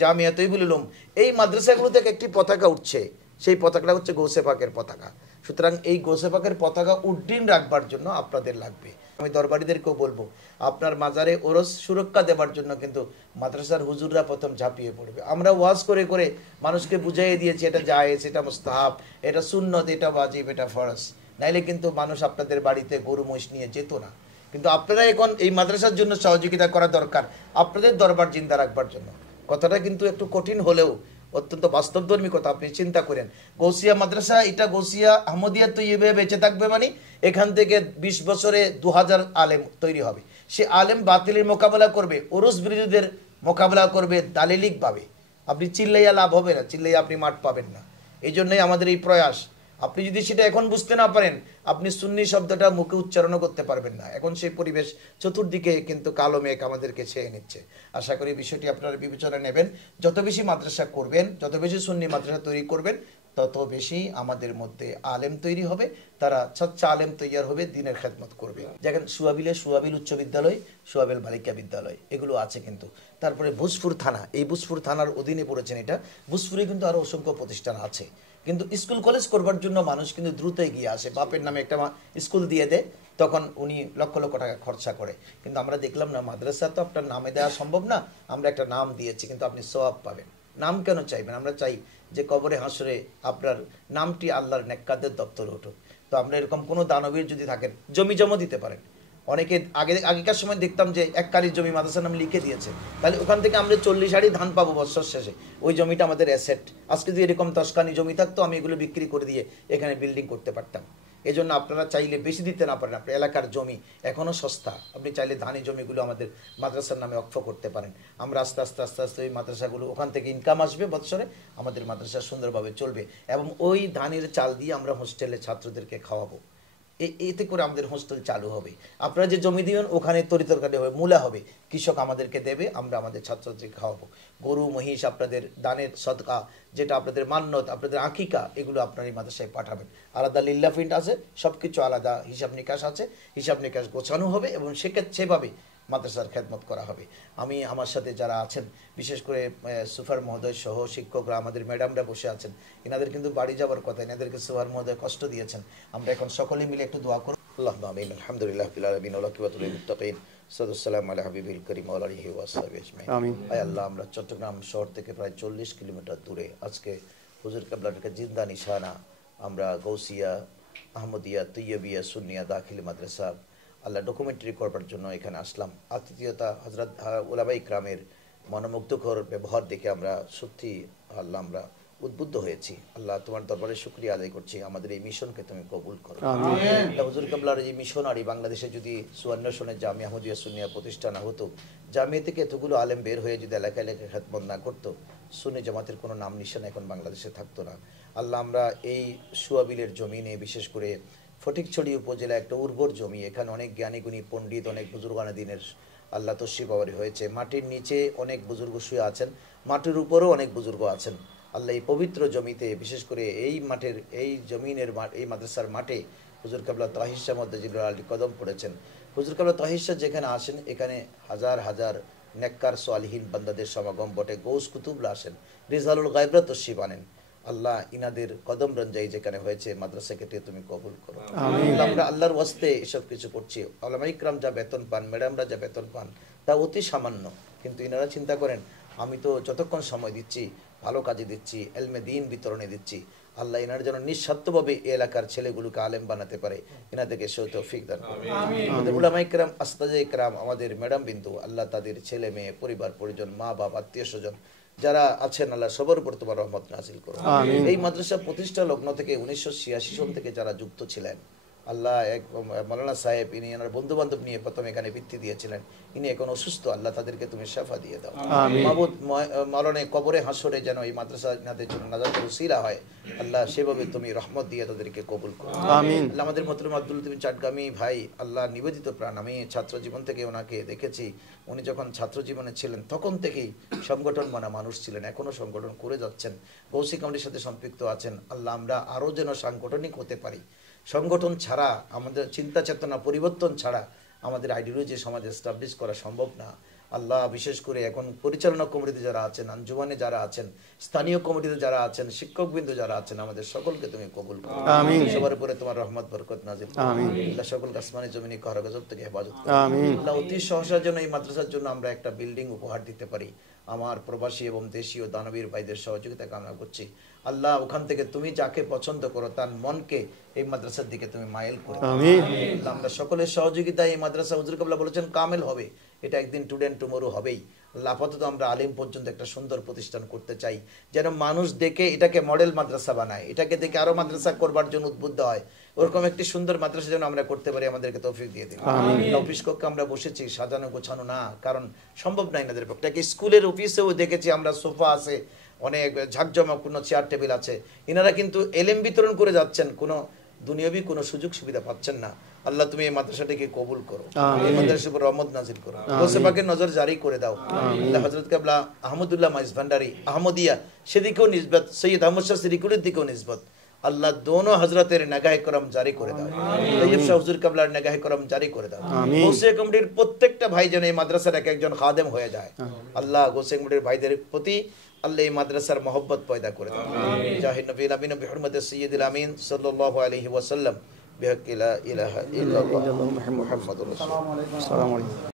জামিয়া তৈবুল উলুম, এই মাদ্রাসাগুলো থেকে একটি পতাকা উঠছে। সেই পতাকাটা হচ্ছে গৌসে পাকের পতাকা। সুতরাং এই গৌসে পাকের পতাকা উড্ডীন রাখবার জন্য আপনাদের লাগবে। আমি দরবারীদেরকেও বলবো, আপনার মাজারে ওরস সুরক্ষা দেবার জন্য কিন্তু মাদ্রাসার হুজুররা প্রথম ঝাঁপিয়ে পড়বে। আমরা ওয়াজ করে করে মানুষকে বুঝাইয়ে দিয়েছি এটা জায়েজ, এটা মুস্তাহাব, এটা সুন্নত, এটা ওয়াজিব, এটা ফরজ। নাইলে কিন্তু মানুষ আপনাদের বাড়িতে গরু মহিষ নিয়ে যেত না। কিন্তু আপনারা এখন এই মাদ্রাসার জন্য সহযোগিতা করা দরকার, আপনাদের দরবার জিন্দা রাখবার জন্য। কথাটা কিন্তু একটু কঠিন হলেও অত্যন্ত বাস্তবধর্মী কথা। আপনি চিন্তা করেন, গৌসিয়া মাদ্রাসা, এটা গৌসিয়া আহমদিয়া তৈরি বেঁচে থাকবে মানে এখান থেকে 20 বছরে 2000 আলেম তৈরি হবে। সে আলেম বাতিলের মোকাবেলা করবে, ওরস বিরোধীদের মোকাবেলা করবে দালিলিকভাবে। আপনি চিল্লাইয়া লাভ হবে না, চিল্লাইয়া আপনি মাঠ পাবেন না। এই জন্যই আমাদের এই প্রয়াস। আপনি যদি সেটা এখন বুঝতে না পারেন, আপনি সুন্নি শব্দটা মুখে উচ্চারণও করতে পারবেন না। এখন সেই পরিবেশ চতুর্দিকে কিন্তু কালো মেঘ আমাদেরকে ছেয়ে নিচ্ছে। আশা করি বিষয়টি আপনারা বিবেচনা নেবেন। যত বেশি মাদ্রাসা করবেন, যত বেশি সুন্নি মাদ্রাসা তৈরি করবেন, তত বেশি আমাদের মধ্যে আলেম তৈরি হবে। তারা সচ্চা আলেম তৈয়ার হবে, দিনের খেদমত করবে। যেমন সুয়াবিল উচ্চ বিদ্যালয়, সুয়াবিল বালিকা বিদ্যালয় এগুলো আছে। কিন্তু তারপরে ভূজপুর থানা, এই ভূজপুর থানার অধীনে পড়েছেন এটা। ভূজপুরে কিন্তু আরও অসংখ্য প্রতিষ্ঠান আছে। কিন্তু স্কুল কলেজ করবার জন্য মানুষ কিন্তু দ্রুত এগিয়ে আসে। বাপের নামে একটা স্কুল দিয়ে দেয়, তখন উনি লক্ষ লক্ষ টাকা খরচা করে। কিন্তু আমরা দেখলাম না, মাদ্রাসা তো আপনার নামে দেওয়া সম্ভব না, আমরা একটা নাম দিয়েছি, কিন্তু আপনি সওয়াব পাবেন। নাম কেন চাইবেন? আমরা চাই যে কবরে হাসরে আপনার নামটি আল্লাহর নেককারদের দপ্তরে উঠুক। তো আমরা এরকম কোনো দানবীর যদি থাকেন, জমি জমা দিতে পারেন। অনেকে আগেকার সময় দেখতাম যে 1 কালির জমি মাদ্রাসার নাম লিখে দিয়েছে, তাহলে ওখান থেকে আমরা 40 আড়ি ধান পাবো বছর শেষে। ওই জমিটা আমাদের অ্যাসেট। আজকে যদি এরকম 10 কানি জমি থাকতো, আমি এগুলো বিক্রি করে দিয়ে এখানে বিল্ডিং করতে পারতাম। এই জন্য আপনারা চাইলে বেশি দিতে না পারেন, আপনার এলাকার জমি এখনও সস্তা, আপনি চাইলে ধানি জমিগুলো আমাদের মাদ্রাসার নামে অক্ষ করতে পারেন। আমরা আস্তে আস্তে আস্তে আস্তে ওই মাদ্রাসাগুলো, ওখান থেকে ইনকাম আসবে বৎসরে, আমাদের মাদ্রাসা সুন্দরভাবে চলবে এবং ওই ধানের চাল দিয়ে আমরা হোস্টেলে ছাত্রদেরকে খাওয়াবো। এতে করে আমাদের হোস্টেল চালু হবে। আপনারা যে জমি দিবেন ওখানে তরিতরকারি হবে, মূলা হবে, কৃষক আমাদেরকে দেবে, আমরা আমাদের ছাত্রছাত্রীকে খাওয়াবো। গরু মহিষ আপনাদের দানের সদকা, যেটা আপনাদের মান্যত, আপনাদের আকিকা, এগুলো আপনার এই মাদ্রাসায় পাঠাবেন। আলাদা লিল্লা ফিন্ড আছে, সব কিছু আলাদা হিসাব নিকাশ আছে, হিসাব নিকাশ গোছানো হবে এবং সেভাবে মাদ্রাসার খেদমত করা হবে। আমি আমার সাথে যারা আছেন, বিশেষ করে সুফার মহোদয় সহ শিক্ষকরা, আমাদের ম্যাডামরা বসে আছেন, এনাদের কিন্তু বাড়ি যাওয়ার কথা, এনাদেরকে সুফার মহোদয় কষ্ট দিয়েছেন। আমরা এখন সকলে মিলে একটু দোয়া করব। আল্লাহুম্মা আমিন। আলহামদুলিল্লাহ বিল আলামিন ওয়া আকিবাতুল লিল মুত্তাকিন। সাল্লাল্লাহু আলা হাবিবিল কারীম ওয়া আলিহি ওয়া সাহবিহি আজমাইন। আমিন। আয় আল্লাহ, আমরা চট্টগ্রাম শহর থেকে প্রায় 40 কিলোমিটার দূরে আজকে হুজুর কিবলার জিন্দা নিশানা আমরা গৌসিয়া আহমদিয়া তৈয়বিয়া সুন্নিয়া দাখিল মাদ্রাসা আল্লাহ ডকুমেন্টারি করবার জন্য এখানে আসলাম। আতিথেয়তা হযরত উলামায়ে ইকরামের মনোমুগ্ধকর ব্যবহার দেখে আমরা সত্যি আল্লাহ আমরা উদ্বুদ্ধ হয়েছি। আল্লাহ তোমার দরবারে শুকরিয়া আদায় করছি, আমাদের এই মিশনকে তুমি কবুল করো। আল্লাহ হুজুর কিবলার এই মিশন আর এই বাংলাদেশে যদি সুবর্ণসনের জামিয়া আহমদিয়া সুন্নিয়া প্রতিষ্ঠা না হতো, জামিয়া থেকে এতগুলো আলেম বের হয়ে যদি এলাকায় এলাকায় খেদমত না করতো, সুন্নি জামাতের কোনো নাম নিশানা এখন বাংলাদেশে থাকতো না। আল্লাহ আমরা এই সুয়াবিলের জমিনে, বিশেষ করে ফটিকছড়ি উপজেলা একটা উর্বর জমি, এখানে অনেক জ্ঞানীগুণী পণ্ডিত, অনেক বুজুর্গানা দিনের আল্লাহ তশরিফ বাবারি হয়েছে। মাটির নিচে অনেক বুজুর্গ শুয়ে আছেন, মাটির উপরেও অনেক বুজুর্গ আছেন। আল্লাহ এই পবিত্র জমিতে, বিশেষ করে এই মাঠের, এই জমিনের এই মাদ্রাসার মাঠে হুজুর কিবলা তাহির শাহ মদ্দাজিলুল আলী কদম পড়েছেন। হুজুর কিবলা তাহির শাহ যেখানে আসেন, এখানে হাজার হাজার নেককার সালিহিন বান্দাদের সমাগম বটে। গৌস কুতুবরা আসেন, রিজালুল গায়বরা তশরিফ আনেন। আল্লাহ ইনাদের কদম রঞ্জাই যেখানে হয়েছে, মাদ্রাসাকে তুমি কবুল করো। আমরা আল্লাহর ওয়াস্তে এসব কিছু করছি। উলামা ইকরাম যা বেতন পান, ম্যাডামরা যা বেতন পান, তা অতি সামান্য, কিন্তু ইনারা চিন্তা করেন আমি তো যতক্ষণ সময় দিচ্ছি ভালো কাজে দিচ্ছি, এলমে দিন বিতরণে দিচ্ছি। আল্লাহ ইনার যেন নিঃস্বার্থভাবে এই এলাকার ছেলেগুলোকে আলেম বানাতে পারে, ইনাদেরকে সে তৌফিক দান করুন। আমাদের উলামা ইকরাম, আস্তাজে ইকরাম, আমাদের ম্যাডাম বিন্দু, আল্লাহ তাদের ছেলে মেয়ে, পরিবার পরিজন, মা বাপ, আত্মীয় স্বজন যারা আছেন, আল্লাহ সবার উপর তোমার রহমত নাযিল করো। এই মাদ্রাসা প্রতিষ্ঠা লগ্ন থেকে 1986 সন থেকে যারা যুক্ত ছিলেন, আল্লাহ এক মাওলানা সাহেব, ইনি এনার বন্ধু বান্ধব নিয়ে প্রথম এখানে বৃত্তি দিয়েছিলেন, ইনি এখন অসুস্থ, আল্লাহ তাদেরকে তুমি শাফা দিয়ে দাও। মাহবুব মাওলানা কবরে হাসরে যেন এই মাদ্রাসা ইনাদের জন্য নাজাতের উসিলা হয়, আল্লাহ সেভাবে তুমি রহমত দিয়ে তাদেরকে কবুল করো। আল্লাহ আমাদের মহতরম আব্দুল লতিফ চাটগামী ভাই, আল্লাহ নিবেদিত প্রাণ, আমি ছাত্র জীবন থেকে ওনাকে দেখেছি। উনি যখন ছাত্র জীবনে ছিলেন তখন থেকেই সংগঠন মানা মানুষ ছিলেন, এখনো সংগঠন করে যাচ্ছেন, গৌসি কমিটির সাথে সম্পৃক্ত আছেন। আল্লাহ আমরা আরও যেন সাংগঠনিক হতে পারি। সংগঠন ছাড়া, আমাদের চিন্তা চেতনা পরিবর্তন ছাড়া আমাদের আইডিওলজি সমাজে এস্টাবলিশ করা সম্ভব না। আল্লাহ বিশেষ করে এখন পরিচালনা কমিটিতে যারা আছেন, আঞ্জুমানে যারা আছেন, স্থানীয় কমিটিতে যারা আছেন, শিক্ষকবৃন্দ যারা আছেন, আমাদের সকলকে তুমি কবুল করো। আমিন। সবার উপরে তোমার রহমত বরকত নাযিল করো। আমিন। আল্লাহ সকল আসমানি জমিনি কাহর গজব থেকে হেফাজত করো। আমিন। আল্লাহ অতি সহসার জন্য এই মাদ্রাসার জন্য আমরা একটা বিল্ডিং উপহার দিতে পারি, আমার প্রবাসী এবং দেশীয় দানবীর ভাইদের সহযোগিতা কামনা করছি। আল্লাহ ওখান থেকে তুমি যাকে পছন্দ করো তার মনকে এই মাদ্রাসার দিকে তুমি মাইল করো। আমিন। আল্লাহ আমরা সকলের সহযোগিতায় এই মাদ্রাসা, হুজুর কিবলা বলেছেন কামেল হবে, এটা একদিন টুডে এন্ড টুমরো হবেই। আল্লাহ আপাতত আমরা আলিম পর্যন্ত একটা সুন্দর প্রতিষ্ঠান করতে চাই, যেন মানুষ দেখে এটাকে মডেল মাদ্রাসা বানায়, এটাকে দেখে আরো মাদ্রাসা করবার জন্য উদ্বুদ্ধ হয়। ওরকম একটি সুন্দর মাদ্রাসা যেন আমরা করতে পারি, আমাদেরকে তৌফিক দিয়ে দিন। অফিস কক্ষে আমরা বসেছি, সাজানো গোছানো না, কারণ সম্ভব নাই এনাদের পক্ষে। স্কুলের অফিসেও দেখেছি আমরা, সোফা আছে, অনেক ঝাঁকজমক কোনো চেয়ার টেবিল আছে, এনারা কিন্তু এলেম বিতরণ করে যাচ্ছেন, কোনো দুনিয়াবি কোনো সুযোগ সুবিধা পাচ্ছেন না। আল্লাহ তুমি এই মাদ্রাসাটিকে কবুল করো, এই মাদ্রাসার উপর রহমত নাযিল করো, গৌসে পাকের নজর জারি করে দাও। আল্লাহ হযরত কিবলা আহমদুল্লাহ মাইজ ভান্ডারী আহমদিয়া, সেদিকেও নিসবত, সৈয়দ আহমদ শাহ সিরিকুলের দিকেও নিসবত, আল্লাহ দোনো হযরতের নেগাহে করম জারি করে দাও। তৈয়ব শাহ হুজুর কিবলার নেগাহে করম জারি করে দাও। গৌসে কমিটির প্রত্যেকটা ভাই যেন এই মাদ্রাসার এক একজন খাদেম হয়ে যায়। আল্লাহ গৌসে কমিটির ভাইদের প্রতি আল্লাহ এই মাদ্রাসার মহব্বত পয়দা করে দাও। জাহিদ নবী আমিন বিহুরমতি সাইয়্যিদিল আমিন সাল্লাল্লাহু আলাইহি ওয়াসাল্লাম বিহাক্কি লা ইলাহা ইল্লাল্লাহ মুহাম্মাদুর রাসূলুল্লাহ। আসসালামু আলাইকুম।